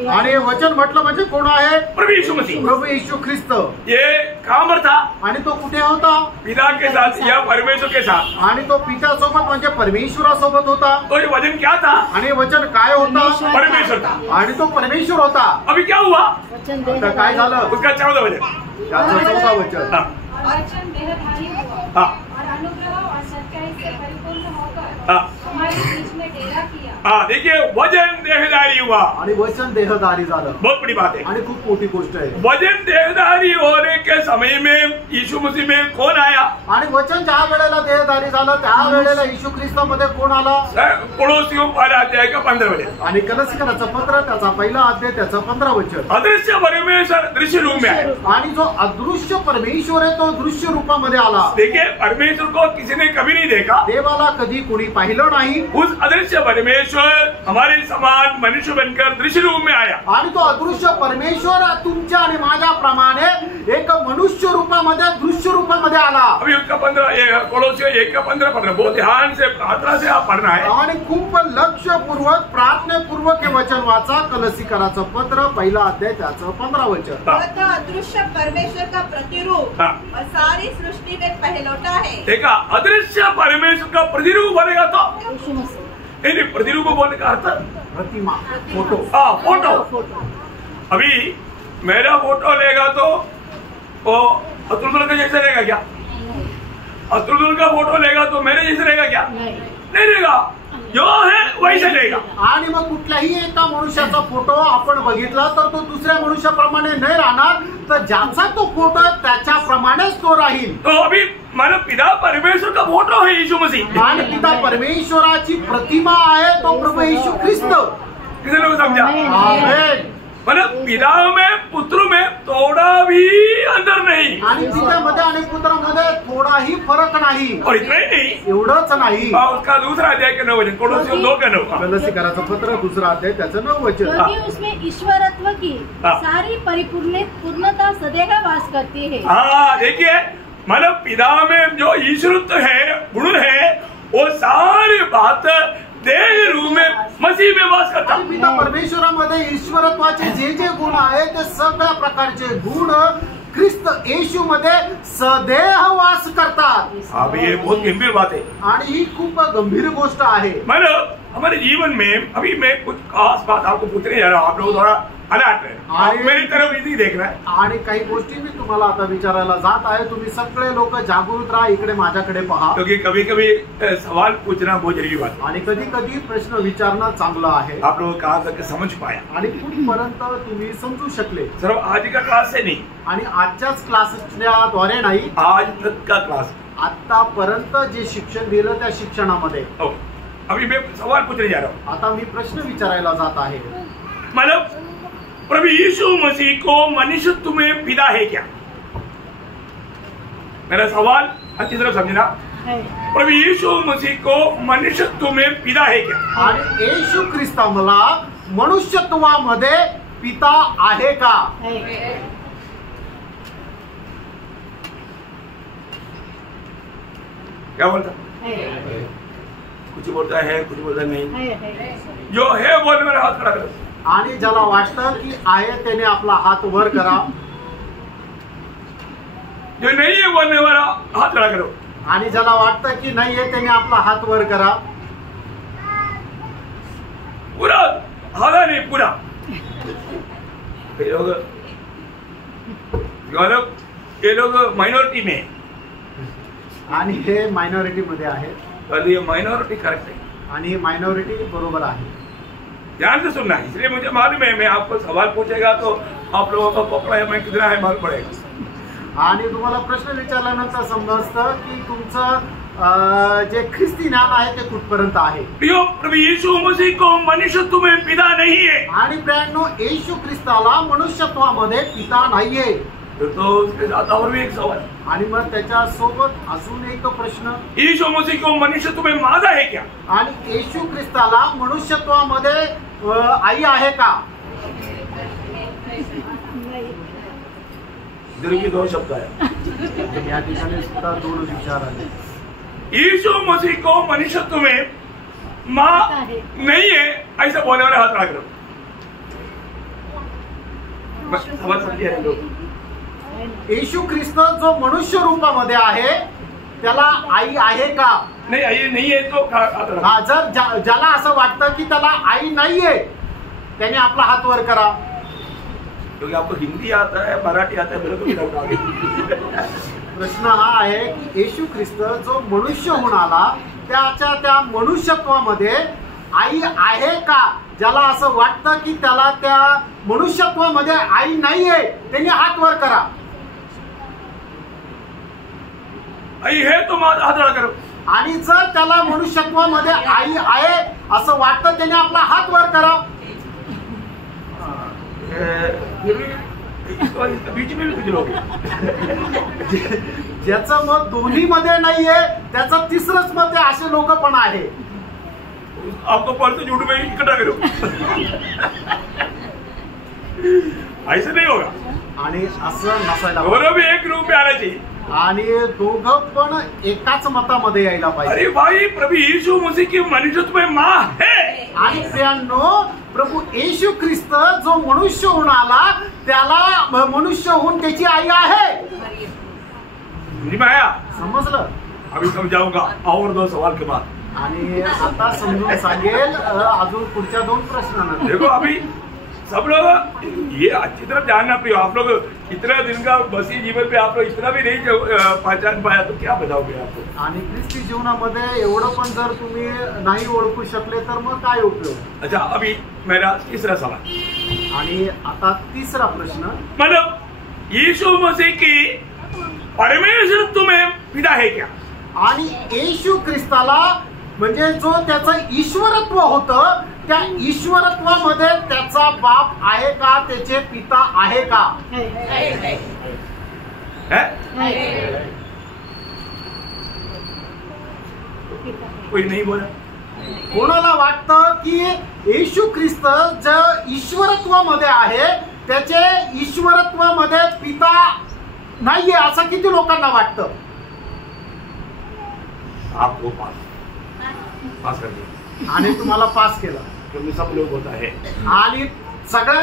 आणि हे वचन म्हटलं म्हणजे कोण आहे? प्रभु यीशु मसीह। प्रभू येशू ख्रिस्त। ये कहाँ पर था? आणि तो कुठे होता? पिता के साथ या परमेश्वर के साथ। आणि तो पित्यासोबत म्हणजे परमेश्वरासोबत होता। तो ये वचन क्या था? आणि वचन काय होता? परमेश्वर था। आणि तो परमेश्वर होता। अभी क्या हुआ? आता काय झालं? उसका 14 वचन। त्याचं 14 वचन। वचन देहधारी हुआ हाँ और अनुग्रह और सच्चाई से परिपूर्ण होकर हाँ हमारे बीच में डेरा किया। हाँ, देखिए वचन देहधारी हुआ। आणि वचन देहधारी झालं। बहुत बड़ी बात है। आणि खूप मोठी गोष्ट आहे। वचन देहधारी होने के समय में यीशु मसीह में कौन आया? आणि वचन ज्या वेळेला देहधारी झालं त्या वेळेला येशू ख्रिस्तामध्ये कोण आला? पड़ोसियों पहला अध्याय का 15 वचन। आणि कलसीकराचं पत्र त्याचा पहिला अध्याय त्याचं 15 वचन। अदृश्य परमेश्वर दृश्य रूप में आया। आणि जो अदृश्य परमेश्वर आहे तो दृश्य रूपामध्ये आला। देखिए परमेश्वर को किसी ने कभी नहीं देखा। देवाला कधी कोणी पाहिलं नाही। उस अदृश्य परमेश्वर हमारे समान मनुष्य बनकर दृश्य रूप में आया। आणि तो अदृश्य परमेश्वर तुमच्या आणि माझ्याप्रमाणे एक मनुष्य रूपामध्ये दृश्य रूपामध्ये आला। अभी उसका 15 कोलोसियों 1 का 15 बहुत ध्यान से प्रार्थना से आप पढ़ना है। आणि खूप लक्षपूर्वक प्रार्थनापूर्वक हे वचन वाचा। कलसीकराचं पत्र पहिला अध्याय त्याचं 15 वचन। वह तो अदृश्य परमेश्वर का प्रतिरूप हाँ। और सारी सृष्टि में पहलौठा है। देखा, अदृश्य परमेश्वर का प्रतिरूप बनेगा तो यीशु मसीह। नहीं, प्रतिरूप बोलने का अर्थ प्रतिमा, फोटो। हाँ, फोटो। अभी मेरा फोटो लेगा तो वो अतुल का जैसे रहेगा क्या? अतुल का फोटो लेगा तो मेरे जैसे रहेगा क्या? नहीं रहेगा। जो है वैसे रहेगा। आणि मग कुठल्याही एका मनुष्याचा फोटो आपण बघितला तर तो दुसऱ्या मनुष्याप्रमाणे नाही राहणार, तर ज्याचा तो फोटो आहे त्याच्याप्रमाणेच तो राहील। तो अभी मानो पिता परमेश्वर का फोटो है यीशु मसीह। आणि पिता परमेश्वराची प्रतिमा आहे तो प्रभू येशू ख्रिस्त। किसी लोग समझा? आमेन। मतलब पिता में पुत्र में थोड़ा भी अंतर नहीं। आणि पित्यामध्ये आणि पुत्रामध्ये थोडाही फरक नाही। और इतना ही नहीं, एवढंच नाही। उसका दूसरा अध्याय के 9 वचन, कोलोसियों 2 का 9। कलसीकराचं पत्र दुसरा अध्याय त्याचं 9 वचन। क्योंकि उसमें ईश्वरत्व की हाँ। सारी पूर्णता सदैव वास करती है। हाँ, देखिए मतलब पिता में जो ईश्वरत्व है, गुण है, वो सारी बात देह रूप में मसीह में वास करता। आणि पिता परमेश्वरामध्ये ईश्वरत्वाचे जे जे गुण आहेत ते सगळ्या प्रकारचे गुण ख्रिस्त येशू मध्ये सदैव वास करतात। अब ये बहुत गंभीर बात है। आणि ही खूप गंभीर गोष्ट आहे। मतलब हमारे जीवन में अभी मैं कुछ खास बात आपको पूछने जा रहा हूँ। आप लोग थोड़ा अलर्ट है, आप मेरी तरफ इसी देखना है। आणि काही गोष्टी मी तुम्हाला आता विचारायला जात आहे। तुम्ही सगळे लोक जागृत राहा, इकडे माझ्याकडे पहा। क्योंकि कभी कभी सवाल पूछना बहुत जरूरी बात है। आणि कधी कधी प्रश्न विचारणं चांगलं आहे। आप लोग कहाँ तक समझ पाया आणि कुठपर्यंत तुम्ही समजू शकले। सिर्फ आज का क्लास से नहीं, आणि आजच्याच क्लासच्या द्वारे नाही, आज तक का क्लास। आतापर्यंत जे शिक्षण दिलं त्या शिक्षणामध्ये अभी मैं सवाल पूछने जा रहा हूँ। आता मी प्रश्न विचारायला जात आहे। मतलब प्रभु यीशु मसीह को मनुष्यत्व में पिता है क्या? मेरा सवाल अच्छी तरह समझना। प्रभु यीशु मसीह को मनुष्यत्व में पिता है क्या? आणि येशू ख्रिस्ताला मनुष्यत्वामध्ये पिता आहे का? क्या बोलता? कुछ बोलता है, कुछ बोलता नहीं। जो है बोलने वाला हाथ खड़ा करो। आणि ज्याला वाटतं की आहे त्याने आपला हात वर करा। जो नहीं है बोलने वाला हाथ खड़ा करो। आणि ज्याला वाटतं की नाही आहे त्याने आपला हात वर करा। पूरा आधा नहीं, पूरा। ये लोग माइनॉरिटी में है। आणि हे मायनॉरिटी मध्ये आहे। और ये माइनॉरिटी करेक्ट है। आणि ही मायनॉरिटी बरोबर आहे। ध्यान से सुनना, इसलिए मुझे मालूम है मैं आपको सवाल पूछेगा तो आप लोगों का पकड़ा है मैं कितना है मालूम पड़ेगा। आणि तुम्हाला प्रश्न विचारल्यानंतर समजतं की तुमचं जे ख्रिस्ती ज्ञान आहे ते कुठपर्यंत आहे। प्रभु यीशु मसीह को मनुष्यत्व में पिता नहीं है। आणि प्रियांनो येशू ख्रिस्ताला मनुष्यत्वामध्ये पिता नाहीये। तो उसके साथ और भी एक सवाल। आणि मग त्याच्या सोबत अजून एक प्रश्न, यीशु मसीह को मनुष्यत्व में माता है क्या? आणि येशू ख्रिस्ताला मनुष्यत्वामध्ये आई आहे का? दीर्घ 2 शब्द आहे। या ठिकाणी सुद्धा 2 विचार आले। यीशु मसीह को मनुष्यत्व में माँ नहीं है ऐसा बोलने वाले हाथ खड़ा करो। समझ सकते हैं लोग? येशू ख्रिस्त जो मनुष्य रूपामध्ये आहे त्याला आई आहे का? नहीं आई नहीं है तो हा, जर ज्याला असं वाटतं की त्याला आई नाहीये त्याने आपला हात वर करा। क्योंकि आपको हिंदी आता है, मराठी आता है, मेरे को भी डाउट आ गया। प्रश्न हा आहे की येशू ख्रिस्त जो मनुष्य होऊन आला त्याच्या त्या मनुष्यत्वामध्ये आई आहे का? ज्याला असं वाटतं की त्याला त्या मनुष्यत्वामध्ये आई नाहीये त्यांनी हात वर करा। आई है तो हाथ खड़ा करो। आणि जर त्याला मनुष्यत्वामध्ये आई आहे असं वाटतं त्याने आपला हात वर करा। बीच में भी कुछ लोग ज्याचं मत दोन्ही मध्ये नाहीये त्याचं तिसरंच मत आहे असे लोक पण आहे। आपको परसों झूठ में इकट्ठा करो। ऐसे नहीं होगा। आणि असं नसायला दोनों भी एक रूप में आना चाहिए आणि दोघं पण एकाच मतामध्ये यायला पाहिजे। अरे भाई प्रभु यीशु मसीह की मनुष्यत्व में माँ है। आणि प्रियांनो प्रभू येशू ख्रिस्त जो मनुष्य होऊन आला त्याला मनुष्य होऊन त्याची आई आहे। समझ में आया? समजलं? अभी समझाऊंगा और 2 सवाल के बाद। आणि आता समजून सांगेल अजून पुढच्या 2 प्रश्नांना। देखो अभी सब लोग ये अच्छी तरह जानना प्रिय, आप लोग इतना दिन का बसी जीवन पे आप लोग इतना भी नहीं पहचान पाया तो क्या बताओगे आपको? आणि ख्रिस्ती जीवनामध्ये एवढं पण जर तुम्ही नाही ओळखू शकले तर मग काय उपयोग? अच्छा अभी मेरा तीसरा सवाल। आणि आता तिसरा प्रश्न मतलब यीशु मसीह की परमेश्वर में पिता है क्या? आणि येशू ख्रिस्ताला म्हणजे जो त्याचं ईश्वरत्व होतं त्या ईश्वरत्वामध्ये त्याचा बाप आहे का? त्याचे पिता आहे का? कोई नहीं बोला। कोणाला वाटतं की येशू ख्रिस्त जे ईश्वरत्वामध्ये आहे त्याचे ईश्वरत्वामध्ये पिता नाहीये असं किती लोकांना वाटतं? आपको पास कर दिया आणि तुम्हाला पास केलं क्योंकि सब लोग होता है। आणि सगळं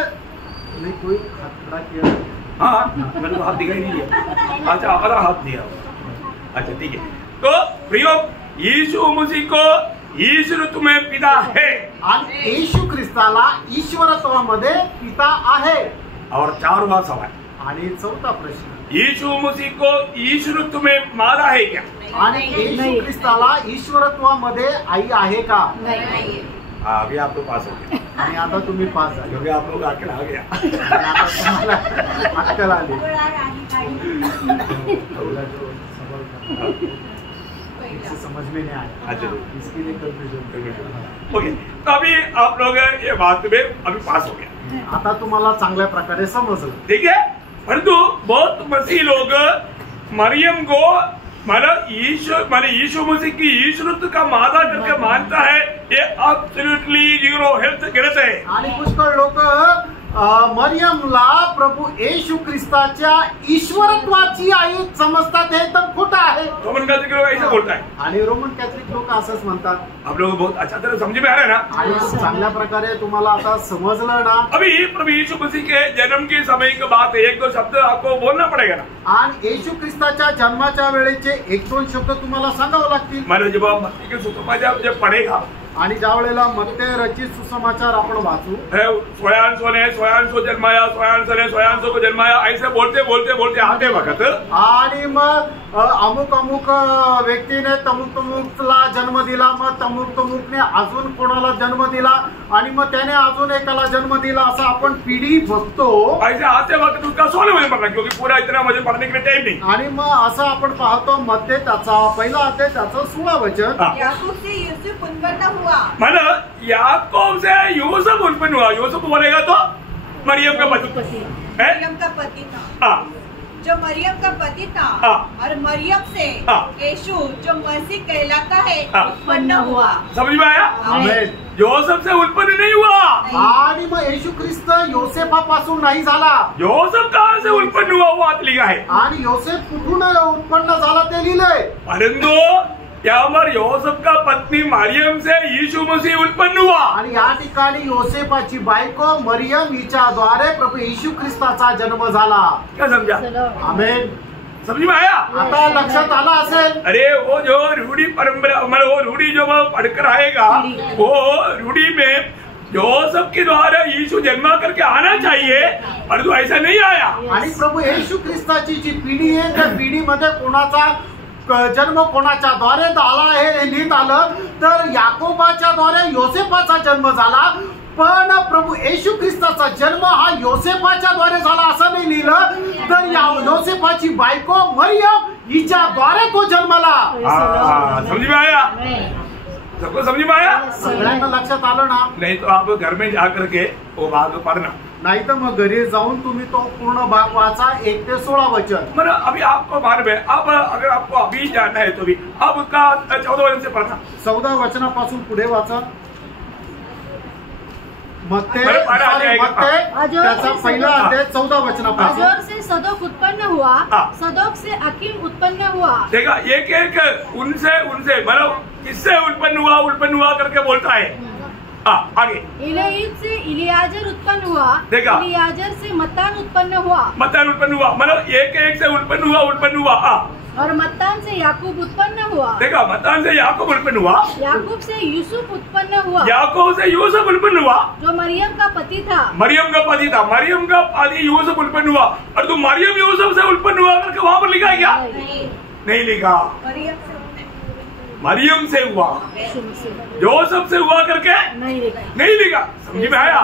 नाही कोई खतरा किया। हाँ मैंने तो हाथ दिखाई नहीं दिया। अच्छा आधा हाथ दिया। अच्छा ठीक है। तो प्रियो यीशु मसीह को ईश्वरत्व में पिता है आणि येशू ख्रिस्ताला ईश्वरत्वामध्ये पिता आहे। और 4वां सवाल आणि 4था प्रश्न यीशु मसीह को ईश्वरत्व में माता है क्या? आणि येशू ख्रिस्ताला ईश्वरत्वामध्ये आई आहे का? हाँ अभी आप लोग पास हो गए आणि आता तुम्ही पास झाले क्योंकि आप लोग आके आ गया। आणि आता तुम्हाला अक्कल आली। समझ में नहीं आया। अच्छा इसके लिए कंफ्यूजन। ओके तो अभी आप लोग ये बात में अभी पास हो गया। आता तुम्हाला चांगल्या प्रकारे समजलं। ठीक है। परंतु बहुत मसीह लोग मरियम को मतलब यीशु मसीह की ईश्वरत्व का मादा करके मानता है, ये एब्सोल्युटली 0 हेल्थ गलत है। आणि पुष्कळ लोक मरियमला प्रभू येशू ख्रिस्ताच्या ईश्वरत्वाची आई समजतात, हे एकदम खोटं आहे। रोमन कैथोलिक लोग ऐसा बोलता है आणि रोमन कॅथलिक लोक असंच म्हणतात। आप लोग बहुत अच्छा तरह समझ में आ रहा है ना? आणि चांगल्या प्रकारे तुम्हाला आता समजलं ना? अभी प्रभु यीशु मसीह के जन्म के समय की बात है, 1-2 शब्द आपको बोलना पड़ेगा ना। आणि येशू ख्रिस्ताच्या जन्माच्या वेळेचे 1-2 शब्द तुम्हाला सांगावं लागतील। मतलब जब आप मत्ती के सुसमाचार जब पढ़ेगा आणि ज्या वेळेला मत्ते रचित सुसमाचार आपण वाचू सोयांसो ने सोयांसो जन्माया, सोयांसो ने सोयांसो को जन्माया, ऐसे बोलते बोलते बोलते आते वक्त आणि मग अमुक अमुक व्यक्तीने तमुक तमुकला जन्म दिला, मग तमुक तमुकने अजून कोणाला जन्म दिला आणि मग त्याने अजून एकाला जन्म दिला, असं आपण पिढी बघतो। ऐसे आते वक्त उसका 16 वचन पढ़ना क्योंकि पूरा इतना वचन पढ़ने के लिए टाइम नहीं। आणि मग असं आपण पाहतो मध्ये त्याचा पहिला अध्याय त्याचं 16 वचन याकूब से यूसुफ उत्पन्न हुआ। मतलब याकूब से यूसुफ उत्पन्न हुआ। यूसुफ बोलेगा तो मरियम का पति है? मरियम का पति था। हाँ जो मरियम का पति था और मरियम से यीशु जो मसीह कहलाता है उत्पन्न हुआ। समझ में आया? आमेन। योसेफ से उत्पन्न नहीं हुआ। आणि मग येशू ख्रिस्त योसेफापासून नाही झाला। योसेफ कहाँ से उत्पन्न हुआ वो बात लिखा है। आणि योसेफ कुठून उत्पन्न झाला ते लिहिलंय। परंतु यहाँ पर यूसुफ का पत्नी मरियम से यीशु मसीह उत्पन्न हुआ। आणि या ठिकाणी योसेफाची बायको मरियम हिच्याद्वारे प्रभू येशू ख्रिस्ताचा जन्म झाला। क्या समझा? आमेन। समझ में आया? आता लक्षात आला असेल। अरे वो जो रूढ़ी परंपरा, वो रूढ़ी जो वो पढ़कर आएगा, वो रूढ़ी में यूसुफ के द्वारा यीशु जन्मा करके आना चाहिए, परंतु ऐसा नहीं आया। आणि प्रभू येशू ख्रिस्ताची जी पिढी आहे त्या पिढीमध्ये कोणाचा जन्म कोणाच्या द्वारे झाला हे लिहित आलं तर याकोबाच्या द्वारे योसेफाचा जन्म झाला, पण प्रभू येशू ख्रिस्ताचा जन्म हा योसेफाच्या द्वारे झाला असं नाही लिहिलं, तर योसेफाची बायको मरियम हिच्या द्वारे तो जन्मला। समझ में आया? सबको समझ में आया? सगळ्यांना लक्षात आलं ना? नहीं तो आप घर में जाकर के वो भाग पढ़ना। नाही तर मग घरी जाऊन तुम्ही तो पूर्ण भाग वाचा 1 ते 16 वचन। मतलब अभी आपको मालूम है, अब अगर आपको अभी जानना है तो भी अब उसका 14 वचन से पढ़ना। 14 वचनापासून पुढे वाचा। मत्ते त्याचा पहिला अध्याय 14 वचनापासून। अजोर से सदोक उत्पन्न हुआ, सदोक से अकीम उत्पन्न हुआ। देखा, एक एक उनसे मतलब किससे उत्पन्न हुआ करके बोलता है। आगे इलेईद से इलियाजर उत्पन्न हुआ, देखा, इलियाजर से मत्तान उत्पन्न हुआ, मतलब एक एक से उत्पन्न हुआ। और मत्तान से याकूब उत्पन्न हुआ। देखा, मत्तान से याकूब उत्पन्न हुआ, याकूब से यूसुफ उत्पन्न हुआ, याकूब से यूसुफ उत्पन्न हुआ, जो मरियम का पति था। मरियम का पति यूसुफ उत्पन्न हुआ। और तू मरियम यूसुफ से उत्पन्न हुआ करके वहां पर लिखा है क्या? नहीं लिखा। मरियम से हुआ, यूसुफ से हुआ करके नहीं लिखा। समझ में आया?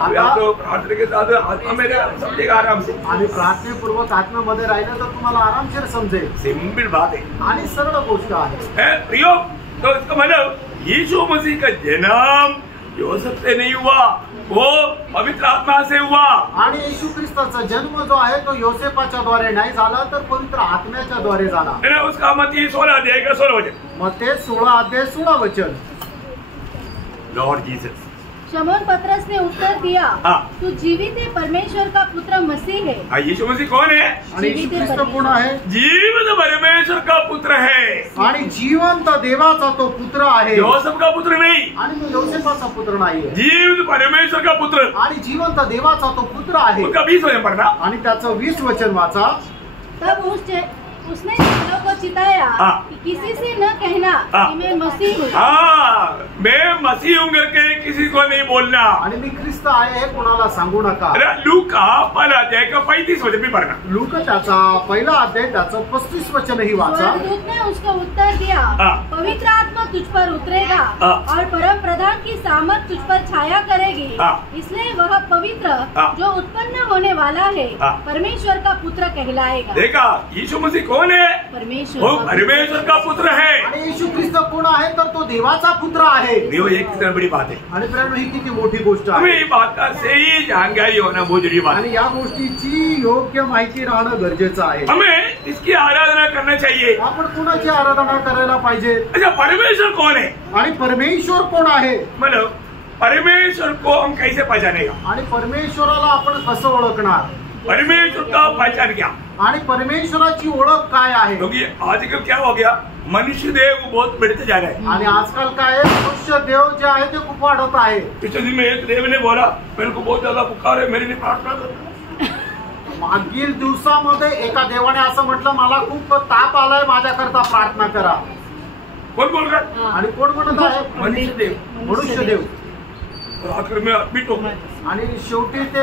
अभी आप तो प्रार्थना के साथ आत्मा में समझेगा आराम से, आणि प्रार्थनेपूर्वक आत्म्यामध्ये राहिलं तर तुम्हाला आरामशीर समजेल। सिंपल बात है आणि सरळ गोष्ट आहे। प्रियो, तो इसका मतलब यीशु मसीह का जन्म यूसुफ से नहीं हुआ, वो पवित्र आत्मा से हुआ। आणि येशू ख्रिस्ताचा जन्म जो आहे तो योसेफाच्या द्वारे नाही झाला तर पवित्र आत्म्याच्या द्वारे झाला। उसका मत 16 अध्याय का 16 वचन। मत्ते 16 अध्याय 16 वचन। Lord Jesus. शमौन पतरस ने उत्तर दिया, तू जीवित परमेश्वर का पुत्र मसीह है। यीशु मसीह कौन है? आणि येशू ख्रिस्त कोण आहे? जीवित परमेश्वर का पुत्र है, आणि जिवंत देवाचा तो पुत्र आहे। योसेफ का पुत्र नहीं, आणि तो योसेफाचा पुत्र नाही आहे। जीवित परमेश्वर का पुत्र आणि जिवंत देवाचा तो पुत्र आहे। उसका 20 वचन पढ़ना। आणि त्याचं 20 वचन वाचा। तब उसने चेलों को चिताया कि किसी से न कहना कि मैं मसीह हूँ। मैं मसीह हूँ करके किसी को नहीं बोलना। आणि मी ख्रिस्त आहे हे कोणाला सांगू नका। लूका 1 अध्याय का 35 वचन भी पढ़ना। लूका त्याचा पहिला अध्याय त्याचं 35 वचनही वाचा। स्वर्गदूत ने उसको उत्तर दिया, पवित्र आत्मा तुझ पर उतरेगा और परम प्रधान की सामर्थ तुझ पर छाया करेगी, इसलिए वह पवित्र जो उत्पन्न होने वाला है परमेश्वर का पुत्र कहलाएगा। देखा, यीशु मसीह कौन है? परमेश्वर। वो परमेश्वर का पुत्र है। आणि येशू ख्रिस्त कोण आहे तर तो देवाचा पुत्र आहे। ये एक कितना बड़ी बात है। आणि प्रेम ही किती मोठी गोष्ट आहे। हमें ये बात का सही जानकारी होना बहुत जरूरी बात है। आणि या गोष्टीची योग्य माहिती राहणं गरजेचं आहे। हमें इसकी आराधना करना चाहिए। आपण कोणाची आराधना करायला पाहिजे? अच्छा, परमेश्वर कौन है? आणि परमेश्वर कोण आहे? मतलब परमेश्वर को हम कैसे पहचानेगा? आणि परमेश्वराला आपण कसं ओळखणार? परमेश्वर का पहचान क्या? आणि परमेश्वराची ओळख काय आहे? क्योंकि आजकल क्या हो गया, मनुष्य देव बहुत बढ़ते जा रहा है। आणि आजकाल काय आहे, मनुष्य देव जे आहे ते खूप वाढत आहे। पिछले दिन में एक देव ने बोला, मेरे को बहुत ज्यादा बुखार है, मेरे लिए प्रार्थना करो। मागील दिवसामध्ये एका देवाने असं म्हटलं, मला खूप ताप आलाय, माझ्याकरता प्रार्थना करा। कोण बोल रहा? आणि कोण म्हणत आहे? मनुष्य देव। मनुष्य देव। आखिर में एडमिट हो गए आणि शेवटी ते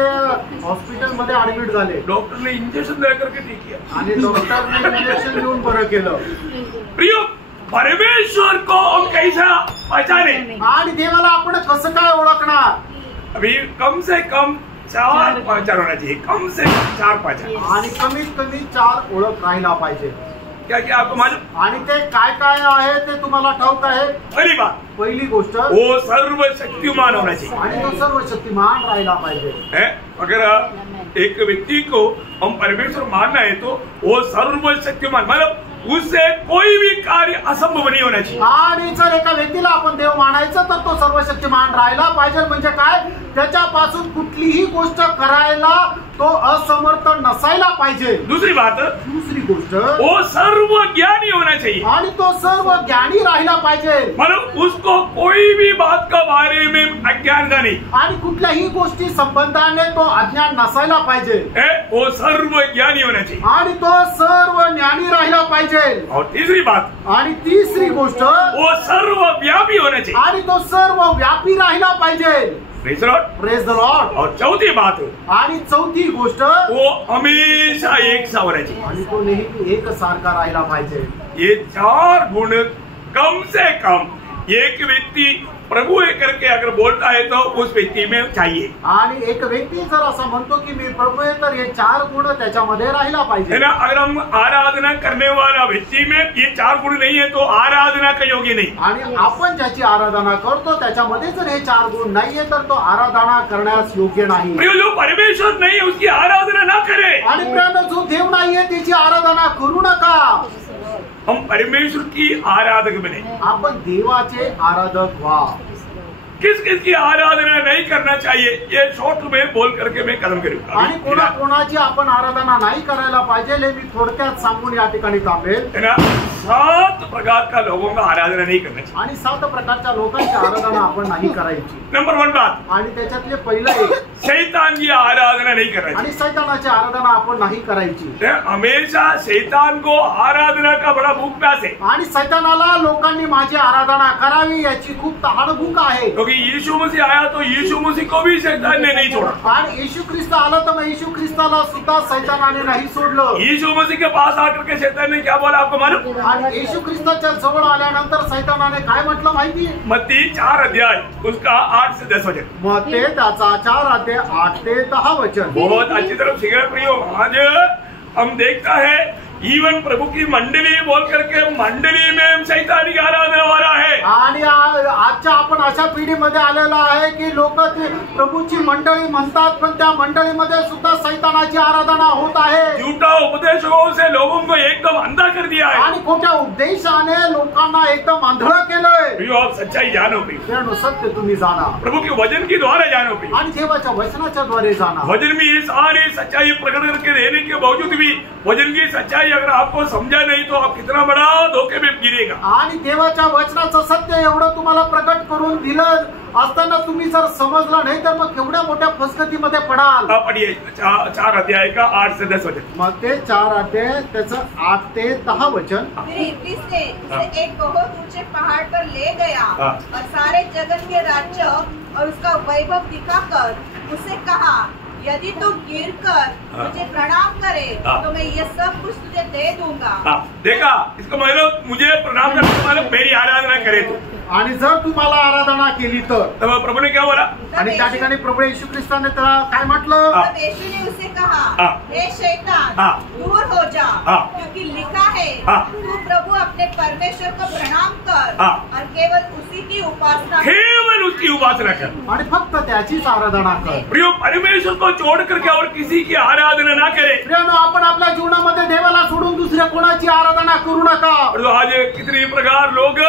हॉस्पिटल मध्ये ऍडमिट झाले। डॉक्टर ने इंजेक्शन दे करके ठीक किया आणि डॉक्टरने इंजेक्शन देऊन बरं केलं। प्रियो, परमेश्वर को हम कैसा पहचाने? आणि देवाला आपण कसं काय ओळखणार? अभी कम से कम 4 पहचान होना चाहिए, कम से कम 4 पहचान। आणि कमीत कमी 4 ओळख राहायला पाहिजे। क्या क्या आपको मालूम? आणि ते काय काय आहे ते तुम्हाला ठाऊक आहे? पहली बात, पहिली गोष्ट, वो सर्वशक्तिमान होना चाहिए। आणि तो सर्वशक्तिमान राहायला पाहिजे। अगर एक व्यक्ति को हम परमेश्वर मानना है तो वो सर्वशक्तिमान, मतलब उससे कोई भी कार्य असंभव नहीं होना चाहिए। आणि जर एका व्यक्तीला आपण देव मानायचं तर तो सर्वशक्तिमान राहायला पाहिजे। म्हणजे काय, त्याच्यापासून कुठलीही गोष्ट करायला तो असमर्थ नसायला पाहिजे। दूसरी बात, दुसरी गोष्ट, वो सर्व ज्ञानी होना चाहिए आणि तो सर्व ज्ञानी राहिला पाहिजे। मतलब उसको कोई भी बात का बारे में अज्ञानता नहीं, आणि कुठल्याही गोष्टी संबंधाने तो अज्ञान नसायला पाहिजे। वो सर्व ज्ञानी होना चाहिए आणि तो सर्व ज्ञानी राहिला पाहिजे। और तीसरी बात, आणि तिसरी गोष्ट, वो सर्व व्यापी होना चाहिए आणि तो सर्व व्यापी राहिला पाहिजे। Praise the Lord. Praise the Lord. और चौथी बात, आणि चौथी गोष्ट, वो हमेशा एक सा होना चाहिए। आणि तो नेहमी एक सारखा राहिला पाहिजे। ये चार गुण कम से कम एक व्यक्ति प्रभु है करके अगर बोलता है तो उस व्यक्ति में चाहिए। आणि एक व्यक्ती जर असं म्हणतो की मी प्रभू आहे, तर हे चार गुण त्याच्यामध्ये राहिला पाहिजे। है ना? अगर हम आराधना करने वाला व्यक्ति में ये चार गुण नहीं है तो आराधना का योग्य नहीं। आणि आपण ज्याची आराधना करतो त्याच्यामध्ये जर हे चार गुण नाहीये तर तो आराधना करण्यास योग्य नाही। प्रिय, जो परमेश्वर नहीं है उसकी आराधना ना करे। आणि प्रियानो, जो देव नाहीये त्याची आराधना करू नका। हम परमेश्वर की आराधक बने। आपण देवाचे आराधक व्हा। किस किस की आराधना नहीं करना चाहिए, ये शॉर्ट में बोल करके मैं कदम करूंगा। आणि कोणाची आपण आराधना नाही करायला पाहिजे हे मी थोडक्यात सांगून या ठिकाणी थांबेल। है ना? 7 प्रकार का लोगों का आराधना नहीं करना चाहिए। आणि 7 प्रकारच्या लोकांची आराधना आपण नाही करायची। नंबर 1 बात, आणि त्याच्यातले पहिलं एक, शैतान की आराधना नहीं करना आणि चाहिए। शैतानाची आराधना आपण नाही करायची। हमेशा शैतान को आराधना का बड़ा भूख प्यास है, आणि शैतानाला लोकांनी माझी आराधना करावी याची खूप तहान भूक आहे। क्योंकि यीशु मसीह आया तो यीशु मसीह को भी शैतान ने नहीं छोड़ा। आणि येशू ख्रिस्त आला तर मग येशू ख्रिस्ताला सुद्धा शैतानाने नाही सोडलं। यीशु मसीह के पास आकर के शैतान ने क्या बोला आपको मालूम? आणि येशू ख्रिस्ताच्या जवळ आल्यानंतर शैतानाने काय म्हटलं माहिती? मत्ती 4 अध्याय उसका 8 से 10 वचन। मग ते त्याचा 4 अध्याय 8 ते 10 वचन। बहुत अच्छी तरफ सीख रहे हो। आज हम देखता है इवन प्रभु की मंडली बोल करके मंडली में शैतानी की आराधना हो रहा है। आणि आजच्या आपण अशा पिढीमध्ये आलेलो आहे की लोक ते प्रभूची मंडळी म्हणतात, पण त्या मंडळीमध्ये सुद्धा शैतानाची आराधना होत आहे। झूठा उपदेशों से लोगों को एकदम अंधा कर दिया है। आणि खोट्या उपदेशाने लोकांना एकदम आंधळ केलंय। प्रियो, आप सच्चाई जानो प्रियो, त्यानं सत्य तुम्ही जाणा, प्रभु के वचन के द्वारा जानो प्रियो, आणि देवाच्या वचनाच्या द्वारे जाणा। वचन में ये सारी सच्चाई प्रकट करके देने के बावजूद भी वचन की सच्चाई अगर आपको समझा नहीं तो आप कितना बड़ा धोखे में गिरेगा। आणि देवाच्या वचनाचं सत्य एवढं तुम्हाला प्रकट करून दिलं असताना तुम्ही जर समजलं नाही तर मग केवढ्या मोठ्या फसगतीमध्ये पडाल। आप पढ़िए 4 अध्याय का 8 से 10 वचन। मग ते 4 अध्याय त्याचं 8 ते 10 वचन। फिर इब्लीस ने उसे एक बहुत ऊंचे पहाड़ पर ले गया हाँ। और सारे जगत के राज्य और उसका वैभव दिखाकर उसे कहा, यदि तू गिर कर मुझे प्रणाम करे तो मैं ये सब कुछ तुझे दे दूंगा। देखा, इसको मतलब मुझे प्रणाम करने वाले मेरी आराधना करे तो, आणि जर तुम्हाला आराधना केली तर तब प्रभु ने क्या बोला? आणि त्या ठिकाणी प्रभू येशू ख्रिस्ताने त्याला काय म्हटलं? तब यीशु ने उसे कहा, हे शैतान, दूर हो जा, क्योंकि लिखा है तू प्रभु अपने परमेश्वर को प्रणाम कर और केवल उसी की उपासना, केवल उसकी उपासना कर, आणि फक्त त्याचीच आराधना कर। प्रियो, परमेश्वर को छोड़ करके और किसी की आराधना ना करे। प्रियानो, आपण आपल्या जीवनामध्ये देवाला सोडून दुसऱ्या कोणाची आराधना करू नका। और आज कितनी प्रकार लोग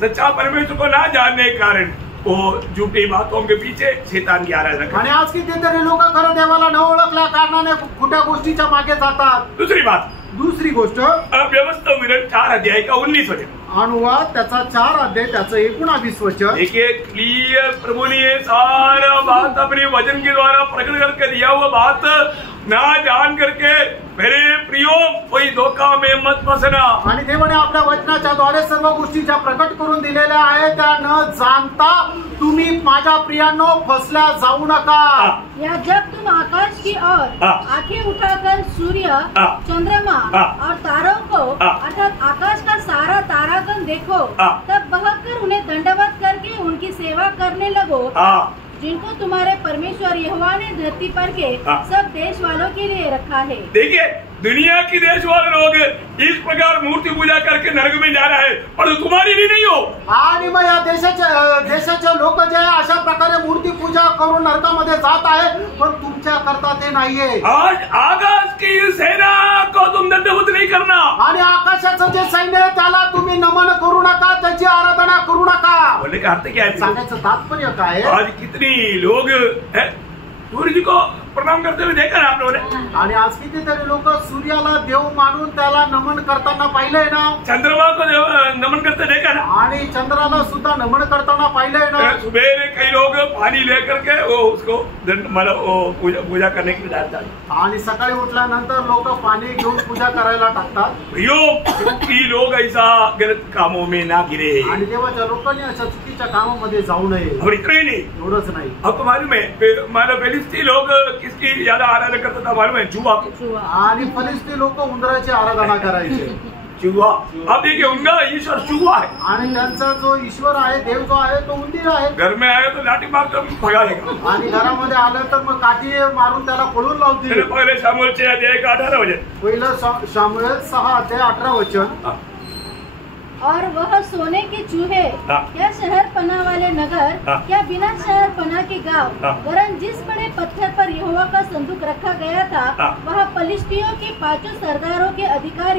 सच्चा परमेश्वर को ना जानने के कारण वो झूठी बातों के पीछे शैतान की आराधना करते। आणि आज कितीतरी लोक खरं देवाला न ओळखल्या कारणाने खोट्या गोष्टीच्या मागे जातात। दूसरी बात, दुसरी गोष्ट, व्यवस्था विवरण 4 अध्याय का 19 वचन। अनुवाद त्याचा 4 अध्याय त्याचं 19 वचन। देखिए, क्लियर प्रभु ने ये सारा बात अपने वचन के द्वारा प्रकट करके दिया हुआ बात ना जान करके मेरे प्रियो कोई धोखा में मत फसना। आणि देवाने आपल्या वचनाच्या द्वारे सर्व गोष्टी ज्या प्रकट करून दिलेल्या आहेत त्या न जाणता तुम्ही माझ्या प्रियांनो फसल्या जाऊ नका। या जब तुम आकाश की ओर आंखें उठाकर सूर्य, चंद्रमा और तारों को अर्थात आकाश का सारा तारागण देखो, तब बहकर उन्हें दंडवत करके उनकी सेवा करने लगो, जिनको तुम्हारे परमेश्वर यहोवा ने धरती पर के सब देश वालों के लिए रखा है। देखिए, दुनिया की देश वाले लोग इस प्रकार मूर्ति पूजा करके नरक में जा रहा है, और तुम्हारी भी नहीं हो। आणि मग या देशाचे लोक जे आहे अशा प्रकारे मूर्ती पूजा करून नरकामध्ये जात आहे, पण तुमच्या करता ते नाहीये. आज आकाश की सेना को तुम दंडवत नहीं करना. आणि आकाशाचं जे सैन्य आहे त्याला तुम्ही नमन करू नका, त्याची आराधना करू नका. बोलने का अर्थ क्या है? सांगायचं तात्पर्य काय आहे? आज कितनी लोग सूर्य जी को प्रणाम करते हुए देखा ना आप लोगों ने. आणि आज कितीतरी लोक सूर्याला देव मानून त्याला नमन करताना पाहिलंय ना. चंद्रमा को नमन करते देखा ना. आणि चंद्राला सुद्धा नमन करताना पाहिलंय ना. सुबह कई लोग पानी लेकर के वो उसको मतलब पूजा करने के लिए डालता है. आणि सकाळी उठल्यानंतर लोक पाणी घेऊन पूजा करायला टाकतात. क्योंकि लोग ऐसा गलत कामों में ना गिरे. आणि देवाच्या लोकांनी अशा चुकीच्या कामामध्ये जाऊ नये. और इतना ही नहीं, एवढंच नाही. आपको मालूम है मानो फिलिस्ती लोग किसकी ज्यादा आराधना करता था मालूम है? चूहा. आणि फलिस्ती लोक उंदराची आराधना करायचे. चूहा. अब देखिए उनका ईश्वर चूहा है. आणि त्यांचा जो ईश्वर आहे, देव जो आहे तो उंदीर आहे. घर में आए तो लाठी मार कर भगा देगा. आणि घरामध्ये आलं तर मग काठी मारून त्याला पळून लावतील. पहले शामुएलचे अध्याय 18 वचन. पहिलं शामुएल 6:18. और वह सोने के चूहे क्या शहर पना वाले नगर क्या बिना शहर पना के गांव, वरन जिस बड़े पत्थर पर यहोवा का संदूक रखा गया था वह पलिश्तियों के 5 सरदारों के अधिकार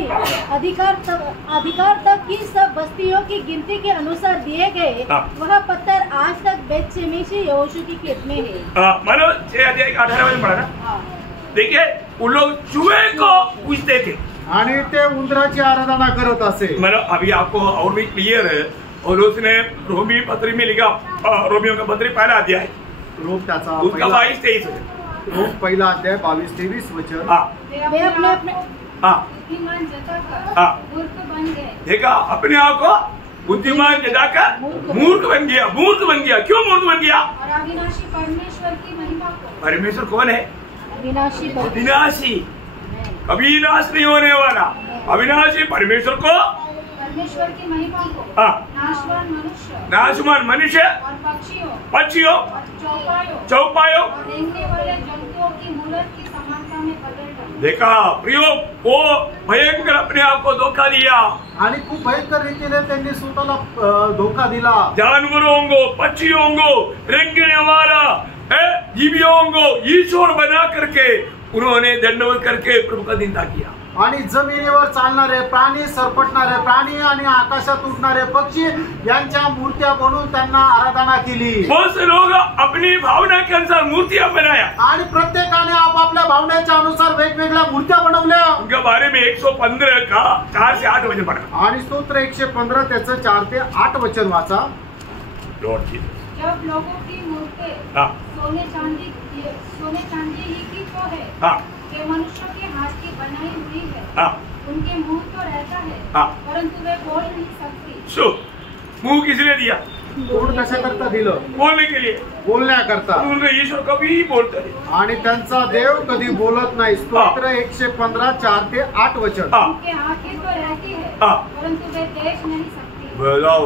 तक की सब बस्तियों की गिनती के अनुसार दिए गए. वह पत्थर आज तक बेतशेमेशी यहोशू की खेत में है. मानो 6 अध्याय 18 वचन पढ़ा ना. देखिए उन लोग चूहे को पूजते थे आणि ते उंदराची आराधना करत असे. मतलब अभी आपको और भी क्लियर है. और उसने रोमी पत्री में लिखा, रोमियों का पत्री पहला अध्याय रोम त्याचा उसका 22-23 रोम पहिला अध्याय 22-23 वचन. वे अपने अपने बुद्धिमान जताकर मूर्ख बन गए. देखा, अपने आप को बुद्धिमान जताकर मूर्ख बन गया. मूर्ख बन गया. क्यों मूर्ख बन गया? और अविनाशी परमेश्वर की महिमा को. परमेश्वर कौन है? अविनाशी. कभी नाश नहीं होने वाला अविनाशी परमेश्वर को, परमेश्वर की महिमा को नाशवान मनुष्य और पक्षियों और चौपायों और रेंगने वाले जंतुओं की मूर्त की समानता में बदल डाला. देखा प्रियो, वो भयंकर अपने आप को धोखा दिया. आणि खूप भयंकर रीतीने त्यांनी स्वतःला धोका दिला. जानवरों को, पक्षियों को, रेंगने वाला जीवियों को ईश्वर बना करके उन्होंने दंडवत करके प्रभु का निंदा किया. आणि जमिनीवर चालणारे प्राणी, सरपटणारे प्राणी आणि आकाशात उडणारे पक्षी यांच्या मूर्त्या बनवून त्यांना आराधना केली. बहुत से लोग अपनी भावना के अनुसार मूर्तियां बनाया. आणि प्रत्येकाने आपापल्या भावनेच्या अनुसार वेगवेगळ्या मूर्त्या बनवल्या. उनके बारे में 115 का 4 से 8 वचन पढ़ा. आणि स्तोत्र 115 त्याचं 4 ते 8 वचन वाचा. जब लोगों की मूर्तें सोने चांदी ही की तो है, वे मनुष्यों के हाथ की बनाई हुई है. उनके मुंह तो रहता है परंतु वे बोल नहीं सकती. मुंह किसने दिया? तोंड कशाकरता दिलं? बोलने के लिए, बोलण्याकरता. उनका ईश्वर कभी बोलता है. आणि त्यांचा देव कधी बोलत नाही. स्तोत्र 115 4 ते 8 वचन. उनके आंखें तो रहती है परंतु वे देख नहीं सकती. बताओ,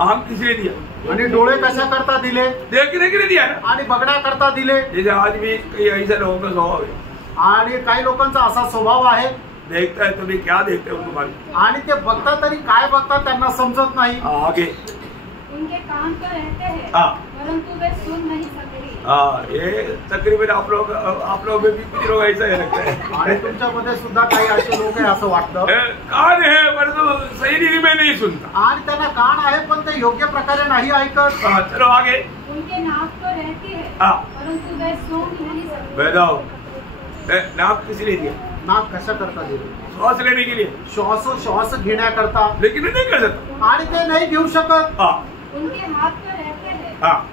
आंख किसने दिया? आणि डोळे कशाकरता दिले? देखने के लिए दिया ना. आणि बघण्याकरता दिले. जैसे आज भी कई ऐसे लोगों का स्वभाव है. आणि काही लोकांचा असा स्वभाव आहे, देखता है तुम्हें क्या देखते हो तुम्हारी, आणि ते बघतात तरी काय बघतात त्यांना समजत नाही. आगे उनके कान तो रहते हैं परंतु वे सुन नहीं सकते. ये तकरीबन आप लोग में भी कुछ लोग ऐसा ही लगता है. आणि तुमच्यामध्ये सुद्धा काही असे लोक आहे असं वाटतं. कान है परंतु सही रीति में नहीं सुनता. आणि त्यांना कान आहे पण ते योग्य प्रकारे नाही ऐकत. चलो आगे. उनके नाक तो रहती है परंतु वे सूंघ नहीं सकते. बताओ, नाक किसने दिया? नाक कशा करता दिले? श्वास लेने के लिए, श्वास घेण्याकरता. लेकिन नहीं कर सकता. आणि ते नाही घेऊ शकत. उनके हाथ तो रहते हैं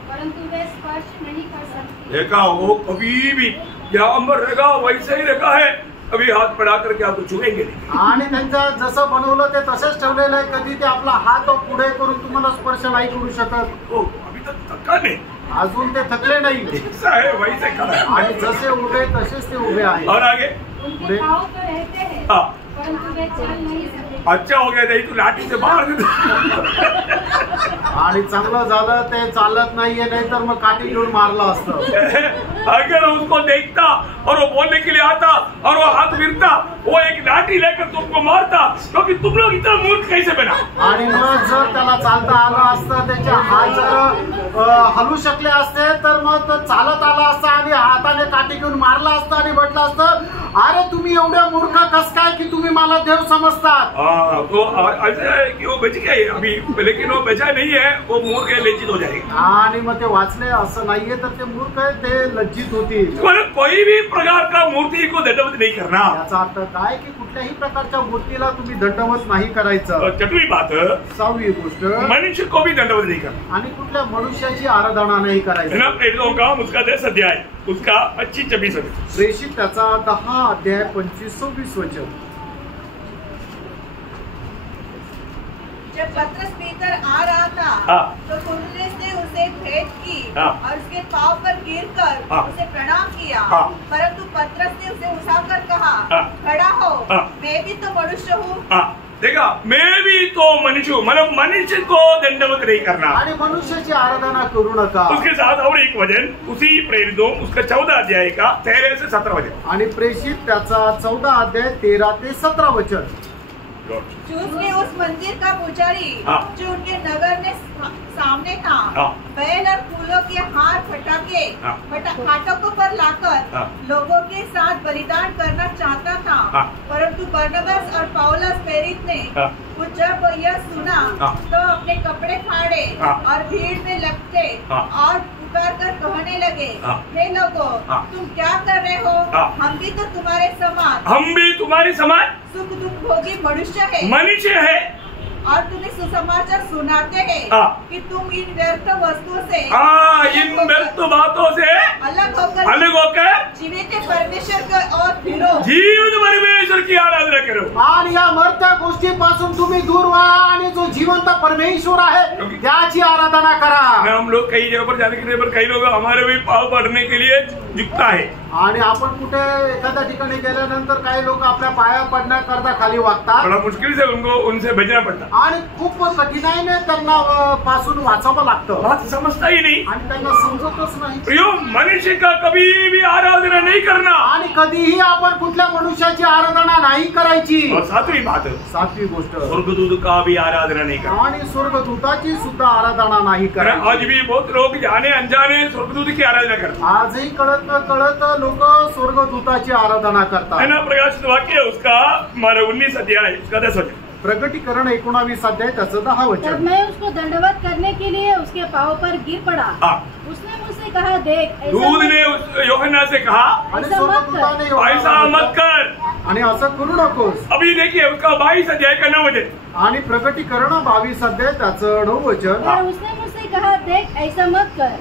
परंतु वे स्पर्श नहीं कर सकते. देखा, वो कभी भी यहाँ अंबर रखा वैसे ही रखा है, कभी हाथ बढ़ा करके आपको छुएंगे नहीं. आणि त्यांचं जसं बनवलं ते तसंच ठेवलेलं आहे. कधी ते आपला हात पुढे करून तुम्हाला स्पर्श नाही करू शकत. हो, अभी तक थका नहीं. अजून ते थकले नाही. ऐसा है वैसे खड़ा है. आणि जसे उभे तसेच ते उभे आहेत. और आगे उनके पाँव तो रहते हैं परंतु वे चल नहीं सकते. अच्छा हो गया नहीं तू लाठी से बाहर आणि चांगलं झालं ते चालत नाहीये, नाही तर मग काठी घेऊन मारलं असतं. अगर उसको देखता और वो बोलने के लिए आता और वो हाथ गिरता, वो एक लाठी लेकर तुमको मारता, क्योंकि तुम लोग इतना मूर्ख कैसे बना. आणि मग जर त्याला चालता आलं असतं, त्याचे हात जर हलू शकले असते तर मग तो चालत आला असता आणि हाताने काठी घेऊन मारला असतं आणि म्हटलं असतं, अरे तुम्ही एवढे मूर्ख कस काय की तुम्ही मला देव समजतात. तो ऐसा है कि वो बच गया अभी, लेकिन वो बचा नहीं है, वो मूर्ख है, लज्जित हो जाएगा. आणि मग ते वाचले असं नाहीये तर ते मूर्ख आहे, ते लज्जित होतील. कोई भी प्रकार का मूर्ति को दंडवत नहीं करना. याचा अर्थ काय की कुठल्याही प्रकारच्या मूर्तीला तुम्ही दंडवत नाही करायचं. छठवीं बात, 6वी गोष्ट, मनुष्य को भी दंडवत नहीं करना. आणि कुठल्या मनुष्याची आराधना नाही करायची. प्रेरितों का उसका 10 अध्याय उसका 25-26 प्रेषित त्याचा 10 अध्याय 25-26 वचन. जब पतरस भीतर आ रहा था तो कुरनेलियुस ने उसे भेंट की और उसके पांव पर गिरकर उसे प्रणाम किया, परंतु पतरस ने उसे उठाकर कहा, खड़ा हो, मैं भी तो मनुष्य हूँ. देखा, मैं भी तो मनुष्य हूँ, मतलब मनुष्य को दंडवत नहीं करना आणि मनुष्याची आराधना करू नका. उसके साथ और एक वचन उसी प्रेरितों उसका 14 अध्याय का 13 से 17 वचन. आणि प्रेषित त्याचा 14 अध्याय 13 ते 17 वचन. चूस के उस मंदिर का पुजारी जो उनके नगर में सामने था, बैल और फूलों के हार फाटकों पर लाकर लोगों के साथ बलिदान करना चाहता था, परंतु बरनबास और पौलुस प्रेरित ने जब यह सुना तो अपने कपड़े फाड़े और भीड़ में लपटे और पुकार कर कहने लगे, हे लोगों, तुम क्या कर रहे हो? हम भी तो तुम्हारे समान सुख दुख भोगी मनुष्य है और तुम्हें सुसमाचार सुनाते हैं कि तुम इन व्यर्थ वस्तुओं से इन व्यर्थ बातों से अलग होकर जीवित परमेश्वर की ओर फिरो. जीवित परमेश्वर की आराधना करो. आणि या मर्त्या गोष्टीपासून तुम्ही दूर व्हा आणि जो जिवंत परमेश्वर आहे त्याची आराधना करा. हम लोग कई जगह पर जाने के लिए, पर कई लोग हमारे भी पाव पड़ने के लिए झुकता है. आणि आपण कुठे एखाद्या ठिकाणी गेल्यानंतर काही लोक आपल्या पाया पडण्याकरता खाली वागतात. बड़ा मुश्किल से उनसे बचना पड़ता. आणि खूप कठीणाईने त्यांना पासून वाचावं लागतं. बात समझता ही नहीं आणि त्यांना समजतच नाही. प्रियो, मनुष्य का कभी भी आराधना नहीं करना. आणि कधीही आपण कुठल्या मनुष्याची आराधना नाही करायची. और 7वीं बात, 7वी गोष्ट, स्वर्गदूत का भी आराधना नहीं करना. आणि स्वर्गदूताची सुद्धा आराधना नाही करायची. आज भी बहुत लोग जाने अनजाने स्वर्गदूत की आराधना करते. आजही कळत न कळत लोक स्वर्गदूताची आराधना करतात. है ना. प्रकाशित वाक्य उसका 19 अध्याय उसका 10 वचन. प्रकटीकरण 19 अध्याय त्याचं 10 वचन. तब मैं उसको दंडवत करने के लिए उसके पाँव पर गिर पड़ा. उसने मुझसे कहा, देख, दूध ने यूहन्ना से कहा, आणि स्वर्गदूताने ऐसा मत कर, आणि असं करू नकोस. अभी देखिए उसका 22 अध्याय का 9 वचन. आणि प्रकटीकरण 22 अध्याय त्याचं 9 वचन. और उसने मुझसे कहा, देख, ऐसा मत कर,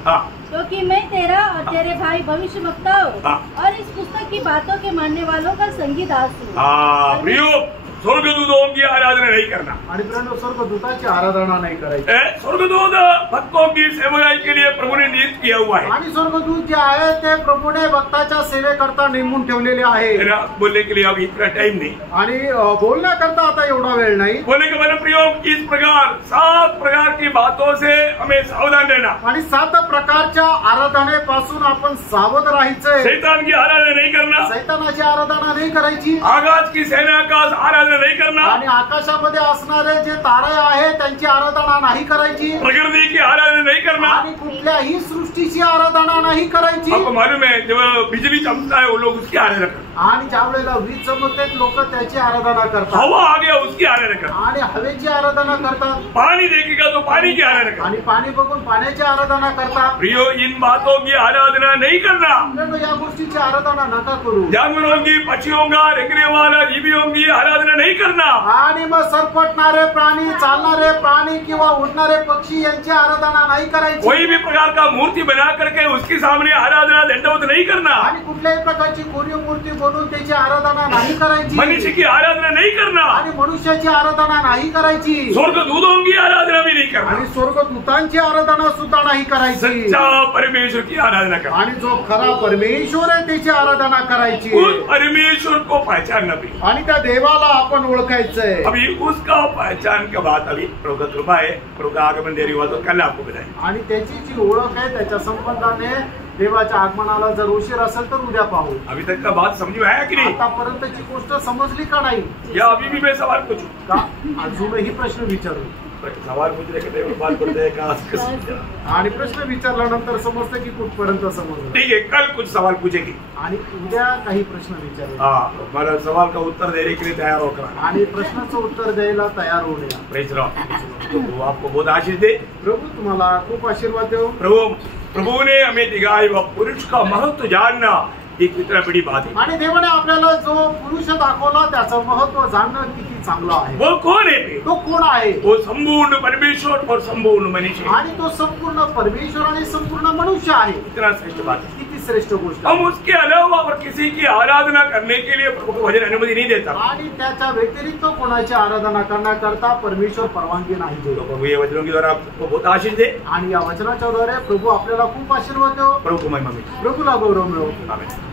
क्योंकि मैं तेरा और तेरे भाई भविष्यवक्ता हूँ और इस पुस्तक की बातों के मानने वालों का संगी दास हूँ. प्रियो, स्वर्गदूतों की आराधना नहीं करना. आणि स्वर्गदूताची आराधना नाही करायची. स्वर्गदूत भक्तों की सेवकाई के लिए प्रभु ने नियुक्त किया हुआ है. आणि स्वर्गदूत जे आहे ते प्रभूने भक्ताच्या सेवेकरता नेमून ठेवलेले आहे. बोलने के लिए अभी इतना टाइम नहीं. आणि बोलण्याकरता आता एवढा वेळ नाही. बोलने के मैंने प्रयोग इस प्रकार 7 प्रकार की बातों से हमें सावधान रहना. आणि 7 प्रकारच्या आराधनेपासून आपण सावध राहायचंय. शैतान की आराधना नहीं करना. सैतानाची आराधना नाही करायची. आकाश की सेना का आराधना नहीं करना. आणि आकाशामध्ये असणारे जे तारे आहेत त्यांची आराधना नाही करायची. प्रकृति की आराधना नहीं करना. आणि कुठल्याही सृष्टीची आराधना नाही करायची. आपको मालूम है जब बिजली चमकता है वो लोग उसकी आराधना करते. आणि ज्या वेळेला वीज चमकते लोक त्याची आराधना करतात. हवा आ गया उसकी आराधना करतात. आणि हवेची आराधना करतात. पानी देखेगा तो पानी की आराधना करतात. आणि पाणी बघून पाण्याची आराधना करतात. प्रियो, इन बातों की आराधना नहीं करना. या गोष्टीची आराधना नका करू. जानवरों की, पक्षियों का, रेंगने वाला जीवियों की आराधना नहीं करना. आणि मग सरपटणारे प्राणी, चालणारे प्राणी किंवा उडणारे पक्षी यांची आराधना नाही करायची. कोई भी प्रकार का मूर्ति बना करके उसकी उसके सामने आराधना दंडवत नहीं करना, आणि कुठल्याही प्रकारची कोरीव मूर्ती बनवून त्याची आराधना नाही करायची, मनुष्य की आराधना नहीं करना, आणि मनुष्याची आराधना नाही करायची, स्वर्गदूतों की आराधना भी नहीं करना, आणि स्वर्गदूतांची आराधना सुद्धा नाही करायची, सच्चा परमेश्वर की आराधना करना, आणि जो खरा परमेश्वर आहे त्याची आराधना करायची, उस परमेश्वर को पहचानना भी। आणि त्या देवाला आपण ओळखायचंय। अभी उसका पहचान का बात अभी प्रभु का कृपा है, प्रभु का आगमन देरी हुआ तो कल आपको बताएं। आणि त्याची जी ओळख आहे त्याच्या संबंधाने देवाच्या आगमनाला जर उशीर असेल तर उद्या पाहू। अभी तक का बात समझ में आया कि नहीं? आतापर्यंतची गोष्ट समजली का नाही? या अभी भी मैं सवाल पूछूं? का अजूनही प्रश्न विचारू? सवाल पूछने के लिए बात करते हैं का? आणि प्रश्न विचारल्यानंतर समजतं की कुठपर्यंत समजलं। ठीक है, कल कुछ सवाल पूछेगी आणि उद्या काही प्रश्न विचारू। हाँ, हमारा सवाल का उत्तर देने के लिए तैयार होकर आणि प्रश्नाचं उत्तर द्यायला तयार होऊया। Praise Lord. प्रभु आपको बहुत आशीष दे। प्रभू तुम्हाला खूप आशीर्वाद देव। प्रभु ने हमें दिखाई वह पुरुष का महत्व जानना एक कितना बड़ी बात है। आणि देवाने आपल्याला जो पुरुष दाखवला त्याचं महत्व जाणणं किती चांगलं आहे। वो कौन है? तो कोण आहे? वो संपूर्ण परमेश्वर और संपूर्ण मनुष्य, आणि तो संपूर्ण परमेश्वर आणि संपूर्ण मनुष्य आहे। कितना श्रेष्ठ बात है, किती श्रेष्ठ गोष्ट। हम उसके अलावा और किसी की आराधना करने के लिए प्रभु को भजन अनुमति नहीं देता, आणि त्याच्या व्यतिरिक्त कोणाची आराधना करण्याकरता परमेश्वर परवानगी नाही तो देतो। प्रभु ये वचनों के द्वारा आपको बहुत आशीष दे। आणि या वचनाच्या द्वारे प्रभू आपल्याला खूप आशीर्वाद देव। प्रभु को महिमा मिले। प्रभूला गौरव मिळो। आमेन।